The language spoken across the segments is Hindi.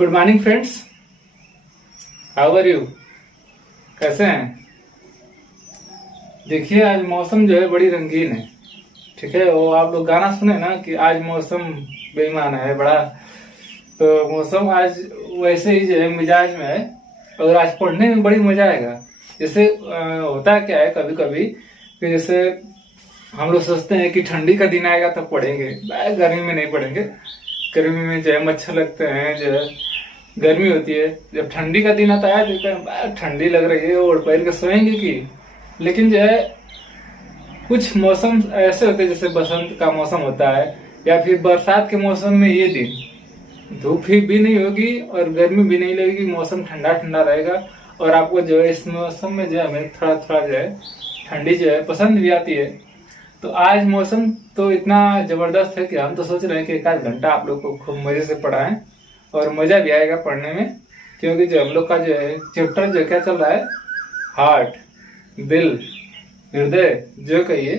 Good morning friends, how are you? कैसे हैं? देखिए आज मौसम जो है बड़ी रंगीन है। ठीक है, वो आप लोग गाना सुने ना कि आज मौसम बेईमान है बड़ा। तो मौसम आज वैसे ही जो है मिजाज में है और आज पढ़ने में बड़ी मजा आएगा। जैसे होता क्या है कभी कभी कि जैसे हम लोग सोचते हैं कि ठंडी का दिन आएगा तब पढ़ेंगे, गर्मी में नहीं पढ़ेंगे। गर्मी में जो है मच्छर लगते हैं, जो है गर्मी होती है। जब ठंडी का दिन आता है तो ठंडी लग रही है और पहन के सोएंगे कि। लेकिन जो है कुछ मौसम ऐसे होते हैं, जैसे बसंत का मौसम होता है या फिर बरसात के मौसम में ये दिन धूप भी नहीं होगी और गर्मी भी नहीं लगेगी, मौसम ठंडा ठंडा रहेगा। और आपको जो है इस मौसम में जो है हमें थोड़ा थोड़ा जो है ठंडी जो है पसंद भी आती है। तो आज मौसम तो इतना जबरदस्त है कि हम तो सोच रहे हैं कि एक आध घंटा आप लोग को खूब मजे से पढ़ाएं और मजा भी आएगा पढ़ने में। क्योंकि जो हम लोग का जो है चैप्टर जो क्या चल रहा है, हार्ट, दिल, हृदय जो कहिए।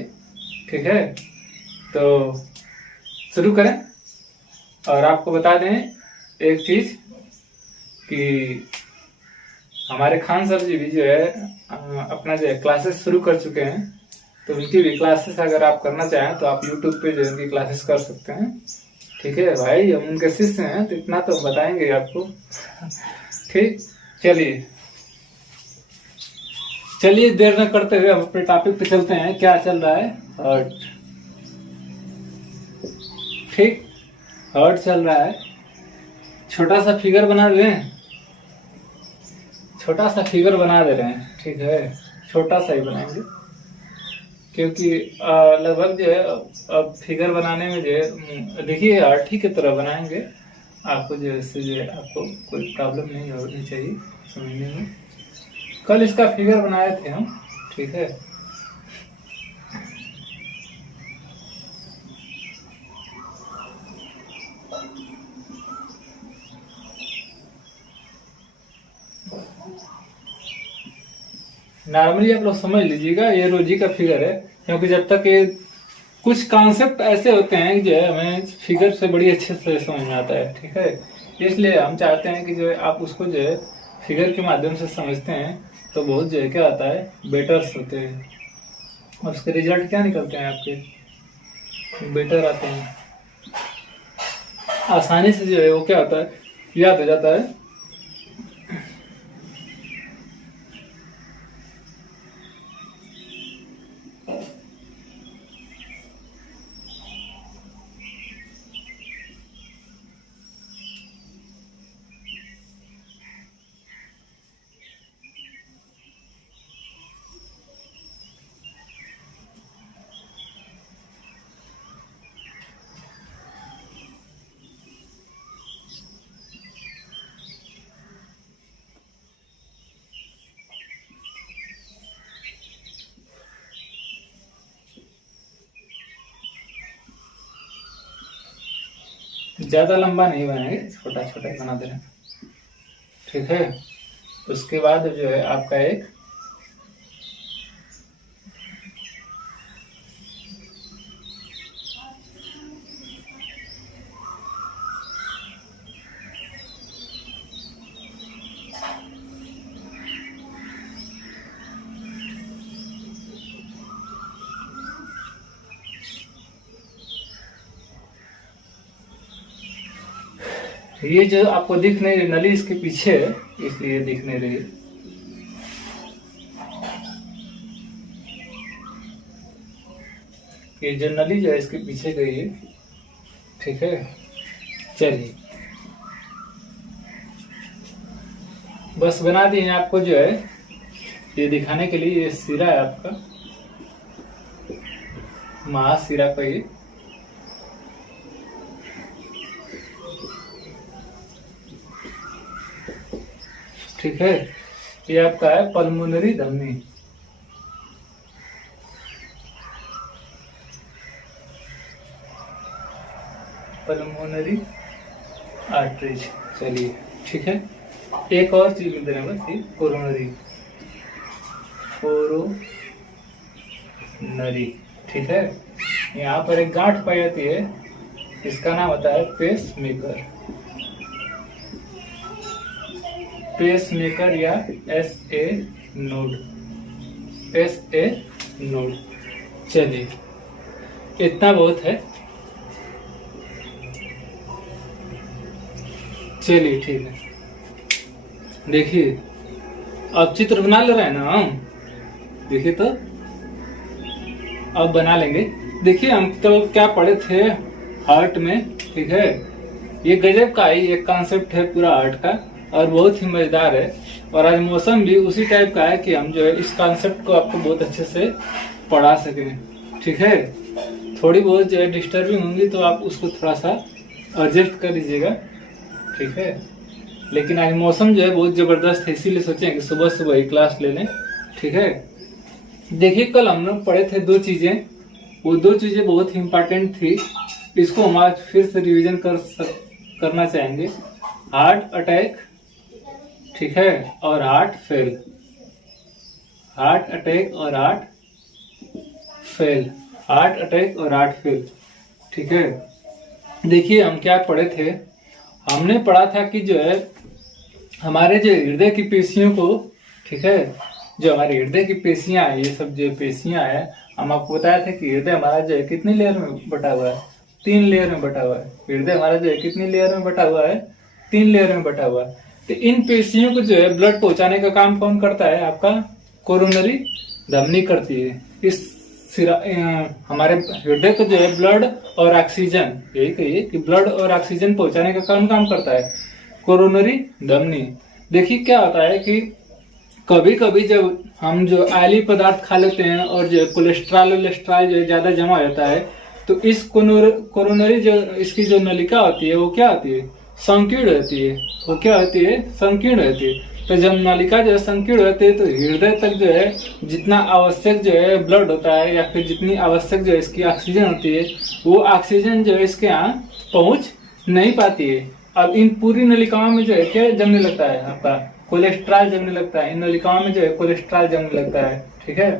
ठीक है, तो शुरू करें। और आपको बता दें एक चीज कि हमारे खान सर जी भी जो है अपना जो है क्लासेस शुरू कर चुके हैं। तो उनकी भी क्लासेस अगर आप करना चाहें तो आप यूट्यूब पे जो उनकी क्लासेस कर सकते हैं। ठीक है भाई, हम उनके शिष्य हैं तो इतना तो बताएंगे आपको। ठीक, चलिए देर न करते हुए हम अपने टॉपिक पे चलते हैं। क्या चल रहा है? हर्ट। ठीक, हर्ट चल रहा है। छोटा सा फिगर बना दे रहे हैं, छोटा सा फिगर बना दे रहे हैं। ठीक है, छोटा सा ही बनाएंगे क्योंकि लगभग जो है अब फिगर बनाने में जो है देखिए आर्ट ही की तरह बनाएंगे। आपको जो इससे जो है आपको कोई प्रॉब्लम नहीं होनी चाहिए समझने में। कल इसका फिगर बनाए थे हम। ठीक है, नॉर्मली आप लोग समझ लीजिएगा ये रोजी का फिगर है। क्योंकि जब तक ये कुछ कॉन्सेप्ट ऐसे होते हैं जो है हमें फिगर से बड़ी अच्छे से समझ में आता है। ठीक है, इसलिए हम चाहते हैं कि जो है आप उसको जो है फिगर के माध्यम से समझते हैं तो बहुत जो है क्या आता है बेटर्स होते हैं और उसके रिजल्ट क्या निकलते हैं आपके बेटर आते हैं। आसानी से जो है वो क्या होता है याद हो जाता है। ज्यादा लंबा नहीं बनाएंगे, छोटा छोटा बना दे रहे हैं। ठीक है, उसके बाद जो है आपका एक ये जो आपको दिख नहीं रही नली इसके पीछे है, इसलिए दिख नहीं रही। ये जो नली जो है इसके पीछे गई है। ठीक है, चलिए बस बना दिए आपको जो है ये दिखाने के लिए। ये सिरा है आपका महासिरा का ये। ठीक है, ये आपका है पल्मोनरी धमनी। Pulmonary arteries. चलिए ठीक है, एक और चीज मिल रहे बस, ये कोरोनरी। कोरोनरी। ठीक है, यहाँ पर एक गांठ पाई जाती है, इसका नाम होता है पेस मेकर। पेस मेकर या SA नोड, SA नोड। चलिए इतना बहुत है। चलिए ठीक है, देखिए अब चित्र बना ले रहे हैं ना हम, देखिए तो अब बना लेंगे। देखिए हम कल क्या पढ़े थे हार्ट में, ठीक है। ये गजब का ही एक कॉन्सेप्ट है पूरा हार्ट का, और बहुत ही मजेदार है। और आज मौसम भी उसी टाइप का है कि हम जो है इस कॉन्सेप्ट को आपको बहुत अच्छे से पढ़ा सकें, ठीक है। थोड़ी बहुत जो है डिस्टर्बिंग होंगी तो आप उसको थोड़ा सा एडजस्ट कर लीजिएगा, ठीक है। लेकिन आज मौसम जो है बहुत जबरदस्त है, इसीलिए सोचे कि सुबह सुबह ही क्लास ले लें, ठीक है। देखिए कल हम लोग पढ़े थे दो चीजें, वो दो चीजें बहुत ही इम्पोर्टेंट थी, इसको हम आज फिर से रिवीजन करना चाहेंगे। हार्ट अटैक, ठीक है, और हार्ट फेल। हार्ट अटैक और हार्ट फेल, हार्ट अटैक और हार्ट फेल, ठीक है। देखिए हम क्या पढ़े थे, हमने पढ़ा था कि जो है हमारे जो हृदय की पेशियों को, ठीक है, जो हमारे हृदय की पेशियां है, ये सब जो पेशियां है, हम आपको बताया था कि हृदय हमारा जो है कितनी लेयर में बटा हुआ है, 3 लेयर में बटा हुआ है। हृदय हमारा जो है कितनी लेयर में बटा हुआ है, 3 लेयर में बटा हुआ है। तो इन पेशियों को जो है ब्लड पहुंचाने का काम कौन करता है, आपका कोरोनरी धमनी करती है। इस हमारे हृदय को जो है ब्लड और ऑक्सीजन, यही कहिए कि ब्लड और ऑक्सीजन पहुंचाने का काम करता है कोरोनरी धमनी। देखिए क्या होता है कि कभी कभी जब हम जो ऑयली पदार्थ खा लेते हैं और जो कोलेस्ट्रॉल जो है ज्यादा जमा हो जाता है, तो इस कोरोनरी जो इसकी जो नलिका होती है वो क्या होती है, संकीर्ण होती है। वो क्या होती है, संकीर्ण होती है। तो जब नलिका जो है संकीर्ण होती है तो हृदय तक जो है जितना आवश्यक जो है ब्लड होता है या फिर जितनी आवश्यक जो है इसकी ऑक्सीजन होती है, वो ऑक्सीजन जो है इसके यहाँ पहुंच नहीं पाती है। अब इन पूरी नलिकाओं में जो है क्या जमने लगता है, आपका कोलेस्ट्रॉल जमने लगता है। इन नलिकाओं में जो है कोलेस्ट्रॉल जमने लगता है, ठीक है।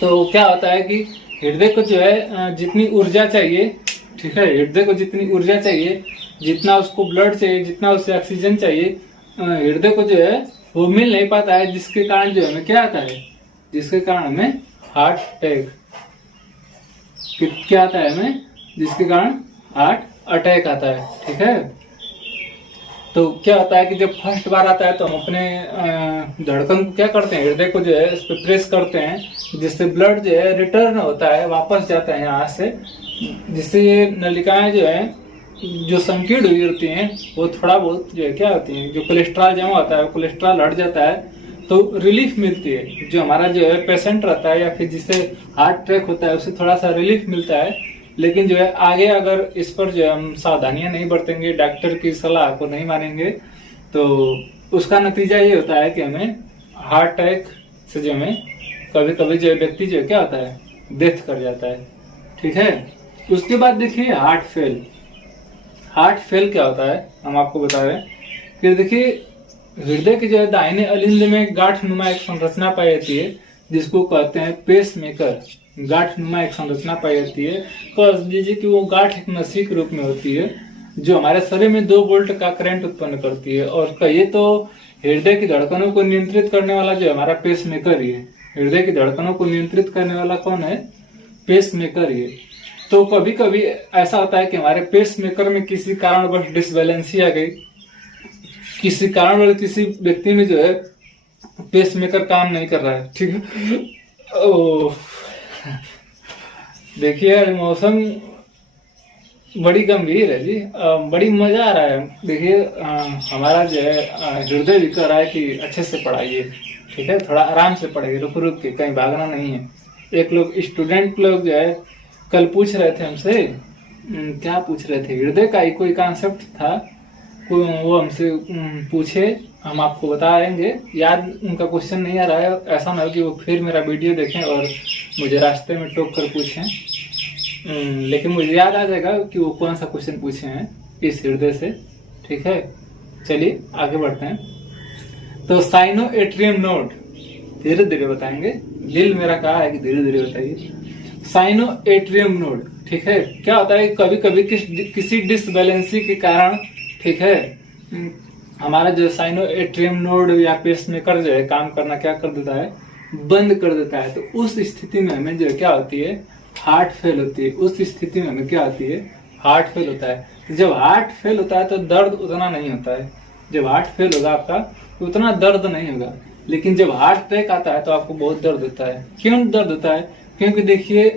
तो क्या होता है कि हृदय को जो है जितनी ऊर्जा चाहिए, ठीक है, हृदय को जितनी ऊर्जा चाहिए, जितना उसको ब्लड चाहिए, जितना उसे ऑक्सीजन चाहिए, हृदय को जो है वो मिल नहीं पाता है, जिसके कारण जो हमें क्या आता है, जिसके कारण हमें हार्ट अटैक, क्या आता है हमें, जिसके कारण हार्ट अटैक आता है, ठीक है। तो क्या होता है कि जब फर्स्ट बार आता है तो हम अपने धड़कन को क्या करते हैं, हृदय को जो है उस पर प्रेस करते हैं, जिससे ब्लड जो है रिटर्न होता है, वापस जाता है यहाँ से, जिससे ये नलिकाएं जो है जो संकीर्ण हुई होती हैं वो थोड़ा बहुत जो है क्या होती हैं, जो कोलेस्ट्रॉल जमा होता है कोलेस्ट्रॉल हट जाता है, तो रिलीफ मिलती है। जो हमारा जो है पेशेंट रहता है या फिर जिसे हार्ट अटैक होता है उसे थोड़ा सा रिलीफ मिलता है। लेकिन जो है आगे अगर इस पर जो है हम सावधानियां नहीं बरतेंगे, डॉक्टर की सलाह को नहीं मानेंगे, तो उसका नतीजा ये होता है कि हमें हार्ट अटैक से जो हमें कभी कभी जो व्यक्ति जो क्या होता है, डेथ कर जाता है, ठीक है। उसके बाद देखिए हार्ट फेल। हार्ट फेल क्या होता है हम आपको बता रहे हैं कि देखिए हृदय के जो है दाहिने अलिंद में गांठ नुमा एक संरचना पाई जाती है, जिसको कहते हैं पेस मेकर। गांठ नुमा एक संरचना पाई जाती है, कह लीजिए कि वो गांठ एक नसी के रूप में होती है, जो हमारे शरीर में 2 वोल्ट का करंट उत्पन्न करती है। और कहिए तो हृदय की धड़कनों को नियंत्रित करने वाला जो हमारा पेस मेकर ही है। हृदय की धड़कनों को नियंत्रित करने वाला कौन है, पेस मेकर ही है। तो कभी कभी ऐसा होता है कि हमारे पेस मेकर में किसी कारणवश डिसबैलेंसी आ गई, किसी कारणवश किसी व्यक्ति में जो है पेस मेकर काम नहीं कर रहा है, ठीक है। देखिए मौसम बड़ी गंभीर है जी, बड़ी मजा आ रहा है। देखिए हमारा जो है हृदय भी कह रहा है कि अच्छे से पढ़ाइए, ठीक है, थोड़ा आराम से पढ़ाइए, रुक रुक के, कहीं भागना नहीं है। एक लोग स्टूडेंट लोग जो है कल पूछ रहे थे हमसे, क्या पूछ रहे थे, हृदय का ही कोई कॉन्सेप्ट था, वो हमसे पूछे, हम आपको बताएंगे। याद उनका क्वेश्चन नहीं आ रहा है, ऐसा ना हो कि वो फिर मेरा वीडियो देखें और मुझे रास्ते में टोक कर पूछें, लेकिन मुझे याद आ जाएगा कि वो कौन सा क्वेश्चन पूछे हैं इस हृदय से, ठीक है। चलिए आगे बढ़ते हैं। तो साइनो एट्रियम नोड, धीरे धीरे बताएंगे, दिल मेरा कहा है कि धीरे धीरे बताइए। साइनो एट्रियम नोड, ठीक है, क्या होता है कभी कभी किसी डिसबैलेंसी के कारण, ठीक है, हमारा जो साइनो एट्रियम नोड या पेसमेकर जो है काम करना क्या कर देता है, बंद कर देता है। तो उस स्थिति में हमें जो क्या होती है, हार्ट फेल होती है। उस स्थिति में हमें क्या होती है, हार्ट फेल होता है। तो जब हार्ट फेल होता है तो दर्द उतना नहीं होता है। जब हार्ट फेल होगा आपका तो उतना दर्द नहीं होगा, लेकिन जब हार्ट अटैक आता है तो आपको बहुत दर्द होता है। क्यों दर्द होता है? क्योंकि देखिए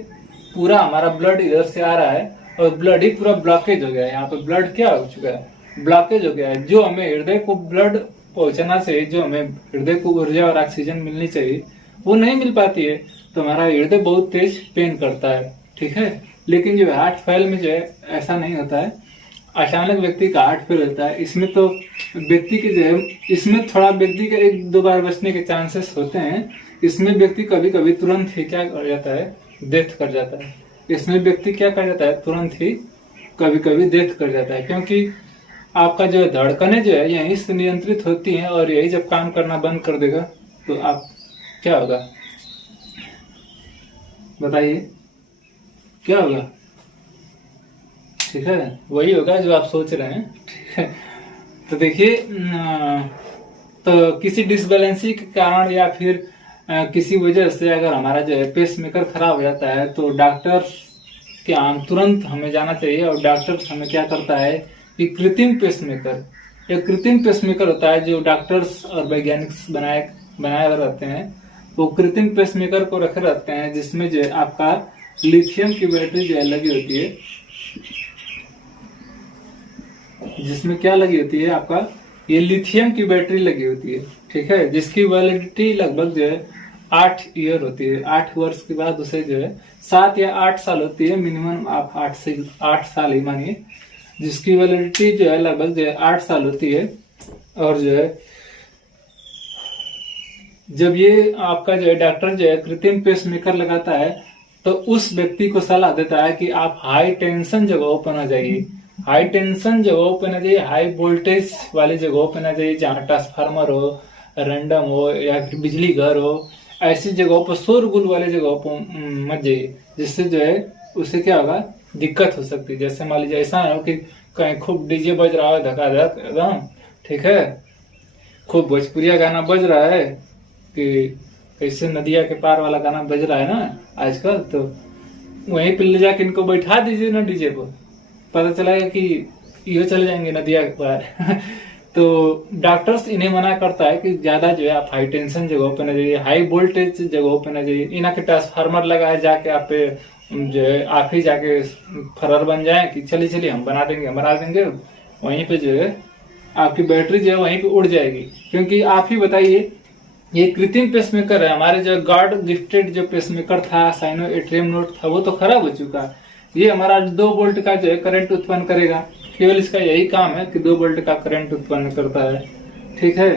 पूरा हमारा ब्लड इधर से आ रहा है और ब्लड ही पूरा ब्लॉकेज हो गया है। यहाँ पे ब्लड क्या हो चुका है, ब्लॉकेज हो गया है। जो हमें हृदय को ब्लड पहुंचना चाहिए, जो हमें हृदय को ऊर्जा और ऑक्सीजन मिलनी चाहिए, वो नहीं मिल पाती है। तो हमारा हृदय बहुत तेज पेन करता है, ठीक है। लेकिन जो हार्ट फेल में जो है ऐसा नहीं होता है। अचानक व्यक्ति का हार्ट फेल होता है, इसमें तो व्यक्ति के जो है, इसमें थोड़ा व्यक्ति का 1-2 बार बचने के चांसेस होते हैं। इसमें व्यक्ति कभी कभी तुरंत ही क्या कर जाता है, डेथ कर जाता है। इसमें व्यक्ति क्या कर जाता है, तुरंत ही कभी कभी डेथ कर जाता है। क्योंकि आपका जो धड़कनें जो है यहीं से नियंत्रित होती हैं, और यही जब काम करना बंद कर देगा तो आप क्या होगा, बताइए क्या होगा? ठीक है, वही होगा जो आप सोच रहे हैं, ठीक है। तो देखिए तो किसी डिसबैलेंसी के कारण या फिर किसी वजह से अगर हमारा जो है पेसमेकर खराब हो जाता है तो डॉक्टर के यहाँ तुरंत हमें जाना चाहिए। और डॉक्टर हमें क्या करता है कि कृत्रिम पेसमेकर, एक कृत्रिम पेसमेकर होता है जो डॉक्टर्स और वैज्ञानिक बनाए रहते हैं। वो कृत्रिम पेसमेकर को रखे रहते हैं जिसमें जो है आपका लिथियम की बैटरी जो है लगी होती है। जिसमें क्या लगी होती है आपका, ये लिथियम की बैटरी लगी होती है, ठीक है। जिसकी वैलिडिटी लगभग जो है 8 ईयर होती है। 8 वर्ष के बाद उसे जो है 7 या 8 साल होती है मिनिमम, आप 8 साल ही मानिए। जिसकी वैलिडिटी जो है लगभग जो है 8 साल होती है। और जो है जब ये आपका जो है डॉक्टर जो है कृत्रिम पेसमेकर लगाता है तो उस व्यक्ति को सलाह देता है कि आप हाई टेंशन जगहों पर न जाइए। हाई टेंशन जगहों पर न जाइए, हाई वोल्टेज वाली जगहों पर न जाइए जहाँ ट्रांसफार्मर हो, रैंडम हो या फिर बिजली घर हो। ऐसी जगहों पर, शोरगुल वाले जगहों पर मत जाइए, जिससे जो है उसे क्या होगा, दिक्कत हो सकती है। जैसे मान लीजिए ऐसा हो कि कहीं खूब डीजे बज रहा है धकाधक एकदम, ठीक है, खूब भोजपुरिया गाना बज रहा है कि कैसे नदिया के पार वाला गाना बज रहा है ना आजकल, तो वहीं पे ले जाके इनको बैठा दीजिए ना डीजे पर, पता चला कि ये चले जाएंगे नदिया के पार। तो डॉक्टर्स इन्हें मना करता है कि ज्यादा जो है आप हाई टेंशन जगहों पे न जाइए, हाई वोल्टेज जगहों पे न जाइए। इन्हें के ट्रांसफार्मर लगाए जाके आप पे जो है आप ही जाके फरार बन जाए कि चलिए हम बना देंगे। वहीं पे जो है आपकी बैटरी जो है वहीं पे उड़ जाएगी। क्योंकि आप ही बताइए, ये कृत्रिम पेसमेकर है, हमारे जो गॉड गिफ्टेड जो पेसमेकर था साइनो एट्रियम नोड था वो तो खराब हो चुका है। ये हमारा 2 वोल्ट का जो है करंट उत्पन्न करेगा, केवल इसका यही काम है कि 2 वोल्ट का करंट उत्पन्न करता है, ठीक है।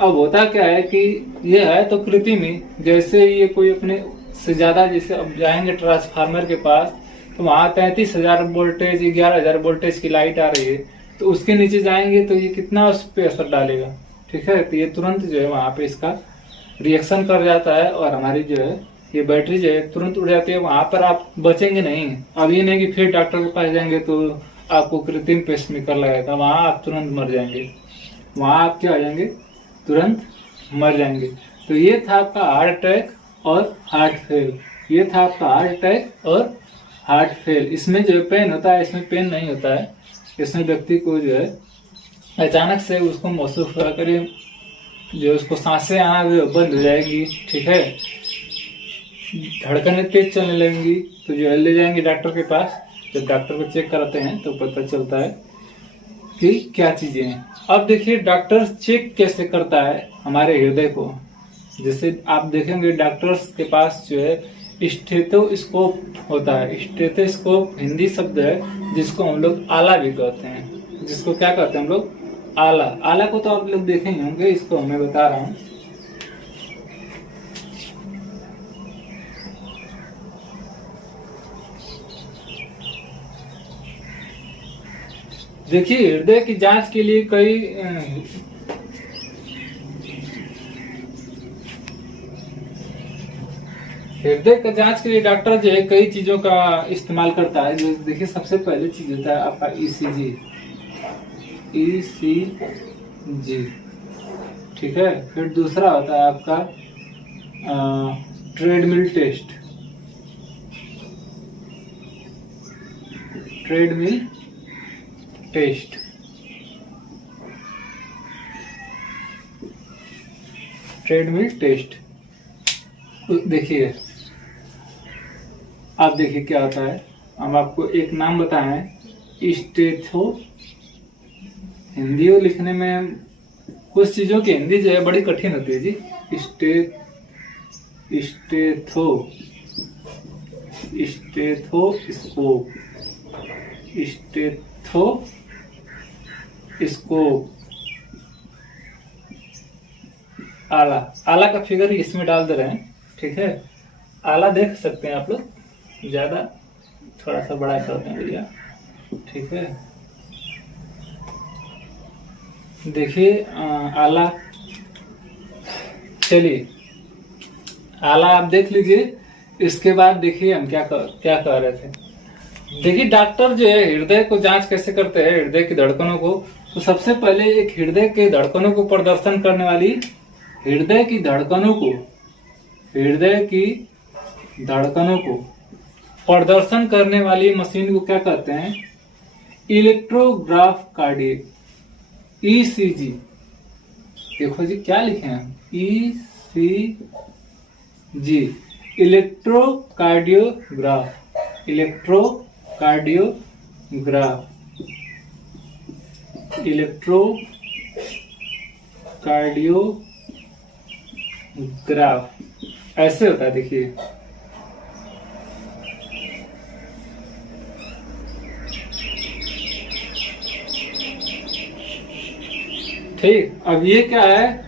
अब होता क्या है कि ये है तो कृत्रिम ही, जैसे ये कोई अपने से ज्यादा, जैसे अब जाएंगे ट्रांसफार्मर के पास तो वहां 33,000 वोल्टेज 11,000 वोल्टेज की लाइट आ रही है, तो उसके नीचे जाएंगे तो ये कितना उस पर असर डालेगा, ठीक है। तो ये तुरंत जो है वहां पे इसका रिएक्शन कर जाता है और हमारी जो है ये बैटरी जो है तुरंत उड़ जाती है। वहां पर आप बचेंगे नहीं। अब ये नहीं कि फिर डॉक्टर के पास जाएंगे तो आपको कृत्रिम पेसमेकर लगाएगा, वहां आप तुरंत मर जाएंगे। वहां आप क्या हो जाएंगे, तुरंत मर जाएंगे। तो ये था आपका हार्ट अटैक और हार्ट फेल। ये था आपका हार्ट अटैक और हार्ट फेल। इसमें जो पेन होता है, इसमें पेन नहीं होता है। इसमें व्यक्ति को जो है अचानक से उसको महसूस हुआ करिए, जो उसको सांसें आना बंद हो जाएगी, ठीक है, धड़कनें तेज चलने लगेंगी। तो जो है ले जाएंगे डॉक्टर के पास। जब डॉक्टर को चेक कराते हैं तो पता चलता है कि क्या चीजें हैं। अब देखिए डॉक्टर चेक कैसे करता है हमारे हृदय को। जैसे आप देखेंगे डॉक्टर्स के पास जो है स्टेथोस्कोप होता है। स्टेथोस्कोप हिंदी शब्द है जिसको हम लोग आला भी कहते हैं। जिसको क्या कहते हैं हम लोग, आला। आला को तो आप लोग देखे ही होंगे, इसको मैं बता रहा हूँ। देखिए हृदय की जांच के लिए कई हृदय का जांच के लिए डॉक्टर जो है कई चीजों का इस्तेमाल करता है। जो देखिए सबसे पहले चीज होता है आपका ईसीजी। जी। ठीक है, फिर दूसरा होता है आपका treadmill test. Treadmill test, treadmill test देखिए, आप देखिए क्या होता है। हम आपको एक नाम बताएं, स्टेथो। हिंदी लिखने में कुछ चीजों की हिंदी जो है बड़ी कठिन होती है जी। Stetho, stethoscope, stethoscope. आला, आला का फिगर इसमें डाल दे रहे हैं। ठीक है, आला देख सकते हैं आप लोग, ज्यादा थोड़ा सा बड़ा करते हैं भैया। ठीक है, देखिए आला, चलिए आला आप देख लीजिए। इसके बाद देखिए हम क्या कह रहे थे। देखिए डॉक्टर जो है हृदय को जांच कैसे करते हैं, हृदय की धड़कनों को। तो सबसे पहले एक हृदय के धड़कनों को प्रदर्शन करने वाली, हृदय की धड़कनों को प्रदर्शन करने वाली मशीन को क्या कहते हैं? इलेक्ट्रोग्राफ कार्डियक, ईसीजी। देखो जी क्या लिखे हैं, ईसीजी, इलेक्ट्रोकार्डियोग्राफ, इलेक्ट्रोकार्डियोग्राफ ऐसे होता है। देखिए ठीक, अब ये क्या है,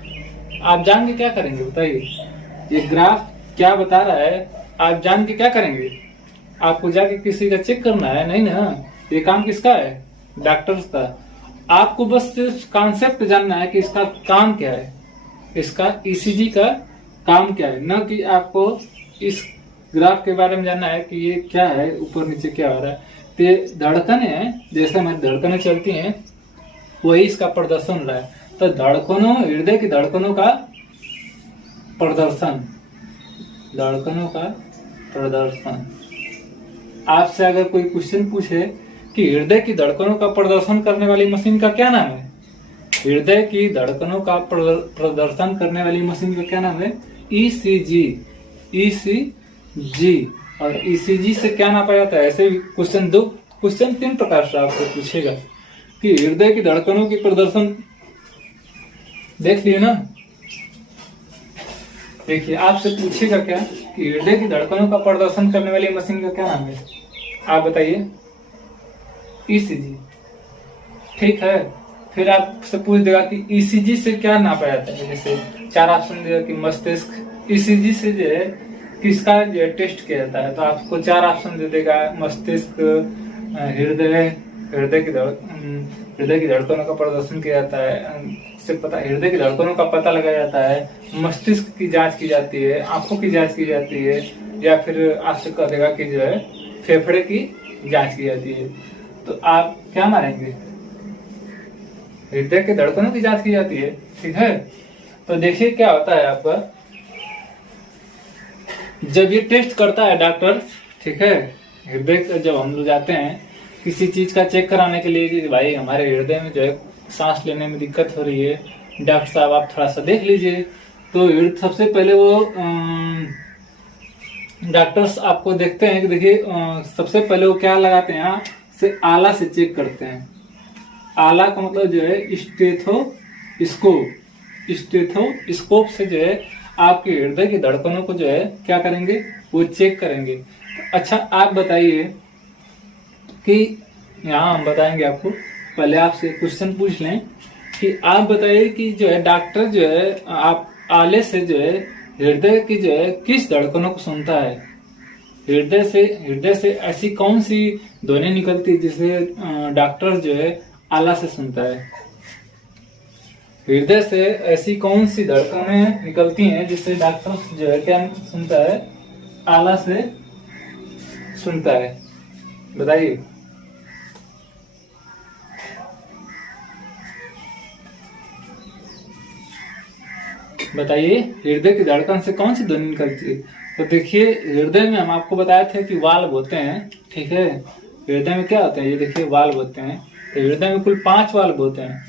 आप जान के क्या करेंगे बताइए? ये ग्राफ क्या बता रहा है, आप जान के क्या करेंगे? आपको जाके किसी का चेक करना है? नहीं ना, ये काम किसका है? डॉक्टर्स का। आपको बस सिर्फ कॉन्सेप्ट जानना है कि इसका काम क्या है, इसका ईसीजी का काम क्या है, न कि आपको इस ग्राफ के बारे में जानना है कि ये क्या है, ऊपर नीचे क्या हो रहा है। तो ये धड़कने हैं, जैसे हमारी धड़कनें चलती हैं वही इसका प्रदर्शन हो रहा है। तो धड़कनों, हृदय की धड़कनों का प्रदर्शन, आपसे अगर कोई क्वेश्चन पूछे कि हृदय की धड़कनों का प्रदर्शन करने वाली मशीन का क्या नाम है, हृदय की धड़कनों का प्रदर्शन करने वाली मशीन का क्या नाम है? ईसीजी। और ईसीजी से क्या नापा जाता है? ऐसे क्वेश्चन 3 प्रकार से आपको पूछेगा कि हृदय की धड़कनों की प्रदर्शन, देख लिए ना। देखिए आपसे पूछेगा क्या कि हृदय की धड़कनों का प्रदर्शन करने वाली मशीन का क्या नाम है, आप बताइए? ईसीजी। ठीक है, फिर आपसे पूछ देगा कि ईसीजी से क्या नापा जाता है। जैसे 4 ऑप्शन देगा कि मस्तिष्क, ईसीजी से जो है किसका जो है टेस्ट किया जाता है, तो आपको 4 ऑप्शन दे देगा, मस्तिष्क, हृदय की धड़कनों का प्रदर्शन किया जाता है, हृदय की धड़कनों का पता लगाया जाता है, मस्तिष्क की जांच की जाती है, आंखों की जांच की जाती है, या फिर आपसे कह देगा कि जो है फेफड़े की जांच की जाती है। तो आप क्या मानेंगे? हृदय की धड़कनों की जांच की जाती है। ठीक है, तो देखिए क्या होता है आपका, जब ये टेस्ट करता है डॉक्टर, ठीक है, हृदय, जब हम लोग जाते हैं किसी चीज का चेक कराने के लिए कि भाई हमारे हृदय में जो है सांस लेने में दिक्कत हो रही है, डॉक्टर साहब आप थोड़ा सा देख लीजिए। तो सबसे पहले वो डॉक्टर्स आपको देखते हैं कि देखिए सबसे पहले वो क्या लगाते हैं, यहाँ से आला से चेक करते हैं। आला का मतलब जो है स्टेथोस्कोप से जो है आपके हृदय की धड़कनों को जो है क्या करेंगे, वो चेक करेंगे। अच्छा आप बताइए कि यहाँ हम बताएंगे आपको, पहले आपसे क्वेश्चन पूछ लें कि आप बताइए कि जो है डॉक्टर जो है आप आले से जो है हृदय की जो है किस धड़कनों को सुनता है? हृदय से ऐसी कौन सी ध्वनि निकलती है जिसे डॉक्टर जो है आला से सुनता है? हृदय से ऐसी कौन सी धड़कनें निकलती हैं जिससे डॉक्टर जो है क्या सुनता है? आला से सुनता है, बताइए। बताइए हृदय की धड़कन से कौन सी ध्वनि निकलती है? तो देखिए हृदय में हम आपको बताए थे कि वाल्व होते हैं, ठीक है। हृदय में क्या होते हैं, ये देखिए वाल्व होते हैं। तो हृदय में कुल 5 वाल्व होते हैं,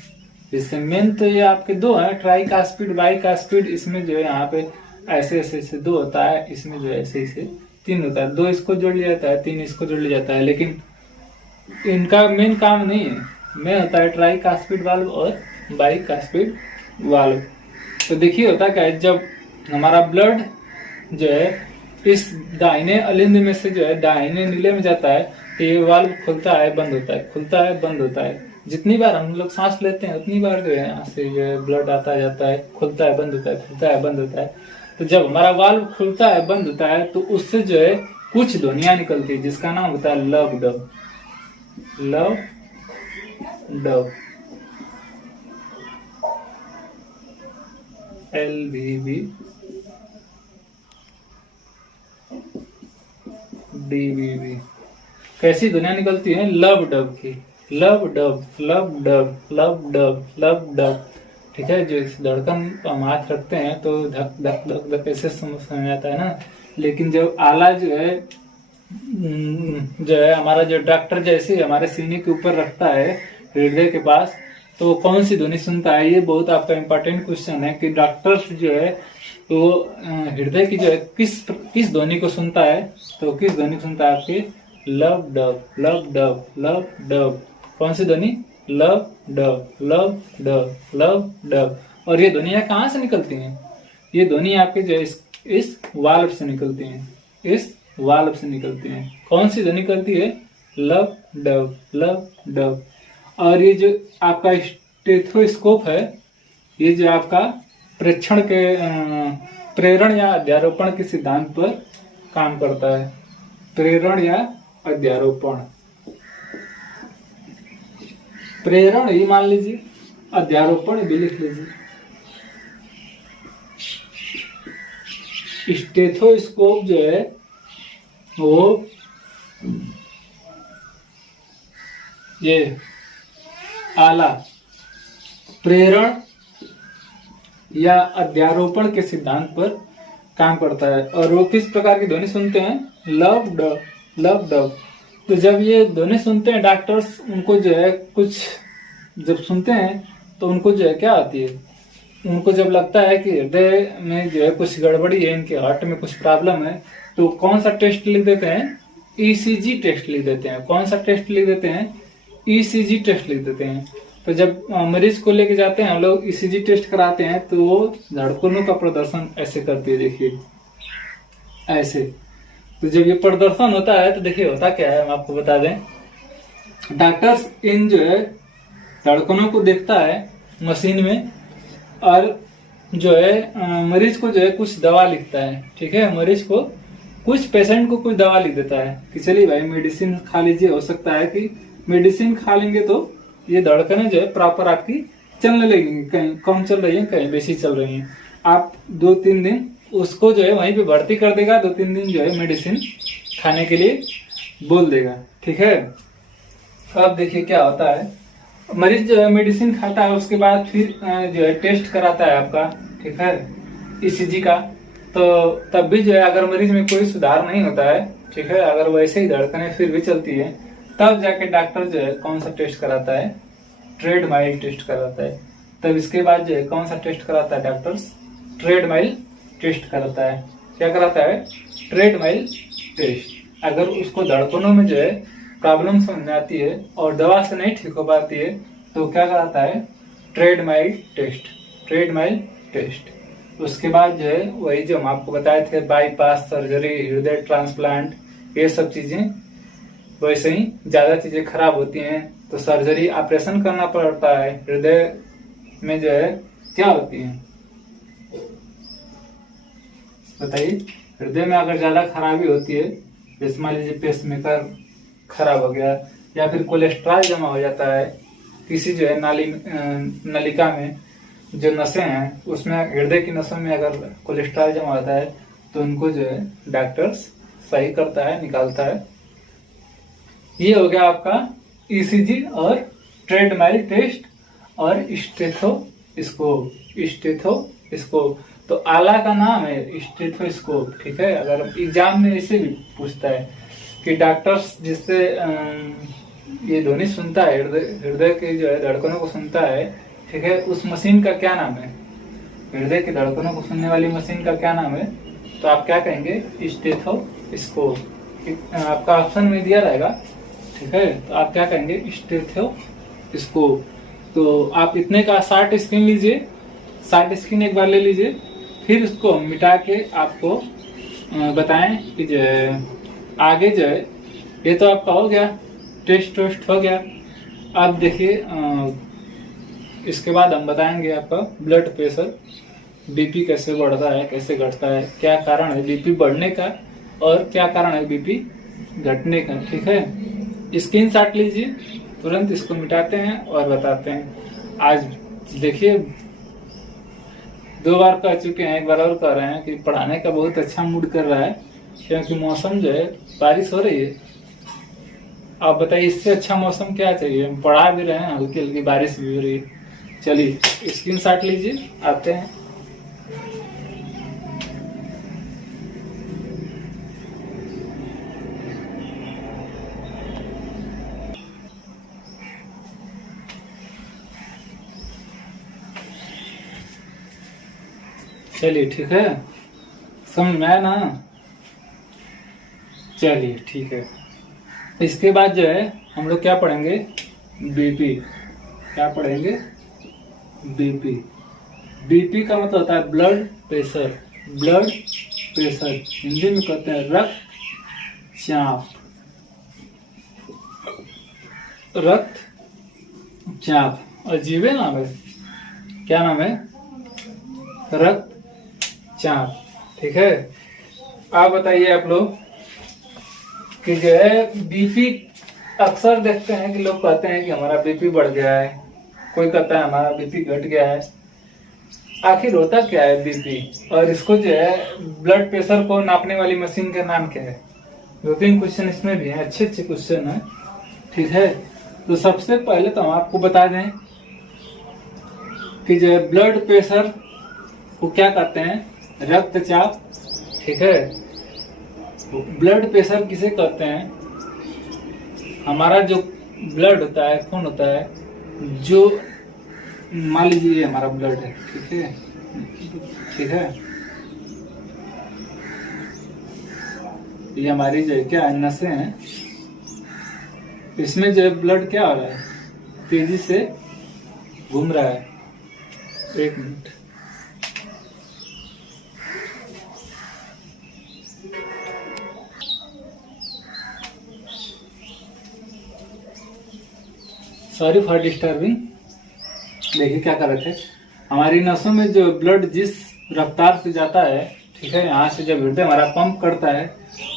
जिससे मेन तो ये आपके 2 है, ट्राइकास्पिड बाइकास्पिड। इसमें जो है यहाँ पे ऐसे ऐसे ऐसे 2 होता है, इसमें जो है ऐसे ऐसे 3 होता है। 2 इसको जोड़ लिया जाता है, 3 इसको जोड़ लिया जाता है, लेकिन इनका मेन काम नहीं है। मेन होता है ट्राइकास्पिड वाल्व और बाइकास्पिड वाल्व। तो देखिए होता क्या है, जब हमारा ब्लड जो है इस दाहिने अलिंद में से जो है दाहिने नीले में जाता है, तो ये वाल्व खुलता है बंद होता है, खुलता है बंद होता है। जितनी बार हम लोग सांस लेते हैं उतनी बार जो है यहाँ से जो है ब्लड आता जाता है, खुलता है बंद होता है, खुलता है बंद होता है। तो जब हमारा वाल्व खुलता है बंद होता है तो उससे जो है कुछ ध्वनियां निकलती है, जिसका नाम होता है love dub. Love dub, LVB DVB। कैसी ध्वनियां निकलती हैं? लव डब की। Love dub, love dub, love dub, love dub, ठीक है। जो इस धड़कन हम हाथ रखते हैं तो धक धक धक धक ऐसे समझ आता है ना। लेकिन जब आला जो है हमारा जो डॉक्टर जैसे हमारे सीने के ऊपर रखता है हृदय के पास, तो कौन सी ध्वनि सुनता है? ये बहुत आपका इम्पोर्टेंट क्वेश्चन है कि डॉक्टर जो है वो हृदय की जो है किस ध्वनि को सुनता है? तो किस ध्वनि को सुनता है? आपके love dub, love dub, love dub. कौन सी ध्वनि? Love dub, love dub, love dub. और ये ध्वनियां कहाँ से निकलती हैं? ये ध्वनि आपके जो इस वाल्व से निकलती हैं, इस वाल्व से निकलती हैं। कौन सी ध्वनि करती है? Love dub, love dub. और ये जो आपका स्टेथोस्कोप है, ये जो आपका प्रेक्षण के प्रेरण या अध्यारोपण के सिद्धांत पर काम करता है। प्रेरण या अध्यारोपण, प्रेरण ही मान लीजिए, अध्यारोपण भी लिख लीजिए। स्टेथोस्कोप जो है वो ये आला प्रेरण या अध्यारोपण के सिद्धांत पर काम करता है। और वो किस प्रकार की ध्वनि सुनते हैं? Love dub, love dub. तो जब ये ध्वनि सुनते हैं डॉक्टर्स, उनको जो है कुछ जब सुनते हैं तो उनको जो है क्या आती है, उनको जब लगता है कि हृदय में जो है कुछ गड़बड़ी है, इनके हार्ट में कुछ प्रॉब्लम है, तो कौन सा टेस्ट लिख देते हैं? ECG टेस्ट लिख देते हैं। कौन सा टेस्ट लिख देते हैं? ECG टेस्ट लिख देते हैं। तो जब मरीज को लेके जाते हैं हम लोग, ECG टेस्ट कराते हैं, तो वो धड़कनों का प्रदर्शन ऐसे करती है, देखिए ऐसे। तो जब ये प्रदर्शन होता है तो देखिए होता क्या है, हम आपको बता दें। डॉक्टर्स इन जो है धड़कनों को देखता है मशीन में, और जो है मरीज को जो है कुछ दवा लिखता है, ठीक है। मरीज को कुछ पेशेंट को कुछ दवा लिख देता है कि चलिए भाई मेडिसिन खा लीजिए। हो सकता है कि मेडिसिन खा लेंगे तो ये धड़कनें जो है प्रॉपर आपकी चलने लगेंगी, कहीं कम चल रही है, कहीं बेसी चल रही है। आप 2-3 दिन उसको जो है वहीं पे भर्ती कर देगा, 2-3 दिन जो है मेडिसिन खाने के लिए बोल देगा, ठीक है। अब देखिए क्या होता है, मरीज जो है मेडिसिन खाता है, उसके बाद फिर जो है टेस्ट कराता है आपका, ठीक है, ECG का। तो तब भी जो है अगर मरीज में कोई सुधार नहीं होता है, ठीक है, अगर वैसे ही धड़कनें फिर भी चलती है, तब जाके डॉक्टर जो है कौन सा टेस्ट कराता है? ट्रेडमाइल टेस्ट कराता है। तब इसके बाद जो है कौन सा टेस्ट कराता है डॉक्टर्स? ट्रेडमाइल टेस्ट कराता है। क्या कराता है? ट्रेडमाइल टेस्ट। अगर उसको धड़कनों में जो है प्रॉब्लम समझ में आती है और दवा से नहीं ठीक हो पाती है, तो क्या कराता है? ट्रेडमाइल टेस्ट, ट्रेडमाइल टेस्ट। उसके बाद जो है वही जो हम आपको बताए थे, बाईपास सर्जरी, हृदय ट्रांसप्लांट, ये सब चीजें वैसे ही ज्यादा चीजें खराब होती हैं तो सर्जरी, ऑपरेशन करना पड़ता है। हृदय में जो है क्या होती है बताइए? हृदय में अगर ज्यादा खराबी होती है, जैसे मान लीजिए पेसमेकर खराब हो गया, या फिर कोलेस्ट्रॉल जमा हो जाता है किसी जो है नलिका में, जो नसें हैं उसमें, हृदय की नसों में अगर कोलेस्ट्रॉल जमा होता है तो उनको जो है डॉक्टर्स सही करता है, निकालता है। ये हो गया आपका ECG और ट्रेडमाइल टेस्ट और स्टेथोस्कोप स्कोप, स्टेथोस्कोप। तो आला का नाम है स्टेथोस्कोप, ठीक है। अगर एग्जाम में ऐसे भी पूछता है कि डॉक्टर्स जिससे ये ध्वनि सुनता है, हृदय के जो है धड़कनों को सुनता है, ठीक है, उस मशीन का क्या नाम है? हृदय के धड़कनों को सुनने वाली मशीन का क्या नाम है? तो आप क्या कहेंगे? स्टेथोस्कोप। आपका ऑप्शन में दिया रहेगा, ठीक है। तो आप क्या कहेंगे? स्टेथोस्कोप। तो आप इतने का 60 स्क्रीन लीजिए, 60 स्क्रीन एक बार ले लीजिए, फिर उसको मिटा के आपको बताएं कि जो आगे जो है, ये तो आपका हो गया, टेस्ट हो गया। आप देखिए, इसके बाद हम बताएंगे आपका ब्लड प्रेशर, बीपी कैसे बढ़ता है, कैसे घटता है, क्या कारण है बीपी बढ़ने का और क्या कारण है बीपी घटने का, ठीक है। स्क्रीनशॉट लीजिए, तुरंत इसको मिटाते हैं और बताते हैं। आज देखिए 2 बार कह चुके हैं, एक बार और कह रहे हैं कि पढ़ाने का बहुत अच्छा मूड कर रहा है, क्योंकि मौसम जो है बारिश हो रही है। आप बताइए इससे अच्छा मौसम क्या चाहिए? हम पढ़ा भी रहे हैं, हल्की हल्की बारिश भी हो रही है। चलिए स्क्रीनशॉट लीजिए, आते हैं। चलिए ठीक है, समझ में आया ना? चलिए ठीक है। इसके बाद जो है हम लोग क्या पढ़ेंगे? बीपी। क्या पढ़ेंगे? बीपी। बीपी का मतलब होता है blood pressure. Blood pressure Hindi में कहते हैं रक्तचाप। रक्तचाप, अजीब नाम है। क्या नाम है? रक्तचाप, ठीक है। आप बताइए आप लोग कि जो है बीपी, अक्सर देखते हैं कि लोग कहते हैं कि हमारा बीपी बढ़ गया है, कोई कहता है हमारा बीपी घट गया है। आखिर होता क्या है बीपी? और इसको जो है ब्लड प्रेशर को नापने वाली मशीन का नाम क्या है? 2-3 क्वेश्चन इसमें भी हैं, अच्छे अच्छे क्वेश्चन है, ठीक है। तो सबसे पहले तो हम आपको बता दें कि जो है ब्लड प्रेशर को क्या कहते हैं? रक्तचाप, ठीक है। ब्लड प्रेशर किसे कहते हैं? हमारा जो ब्लड होता है, खून होता है, जो मान लीजिए ये हमारा ब्लड है, ठीक है, ठीक है। ये हमारी जो है क्या नसें हैं, इसमें जो है ब्लड क्या हो रहा है? तेजी से घूम रहा है। 1 मिनट। Sorry for disturbing. देखिए क्या कर रहे थे, हमारी नसों में जो ब्लड जिस रफ्तार से जाता है, ठीक है, यहाँ से जब हृदय हमारा पंप करता है,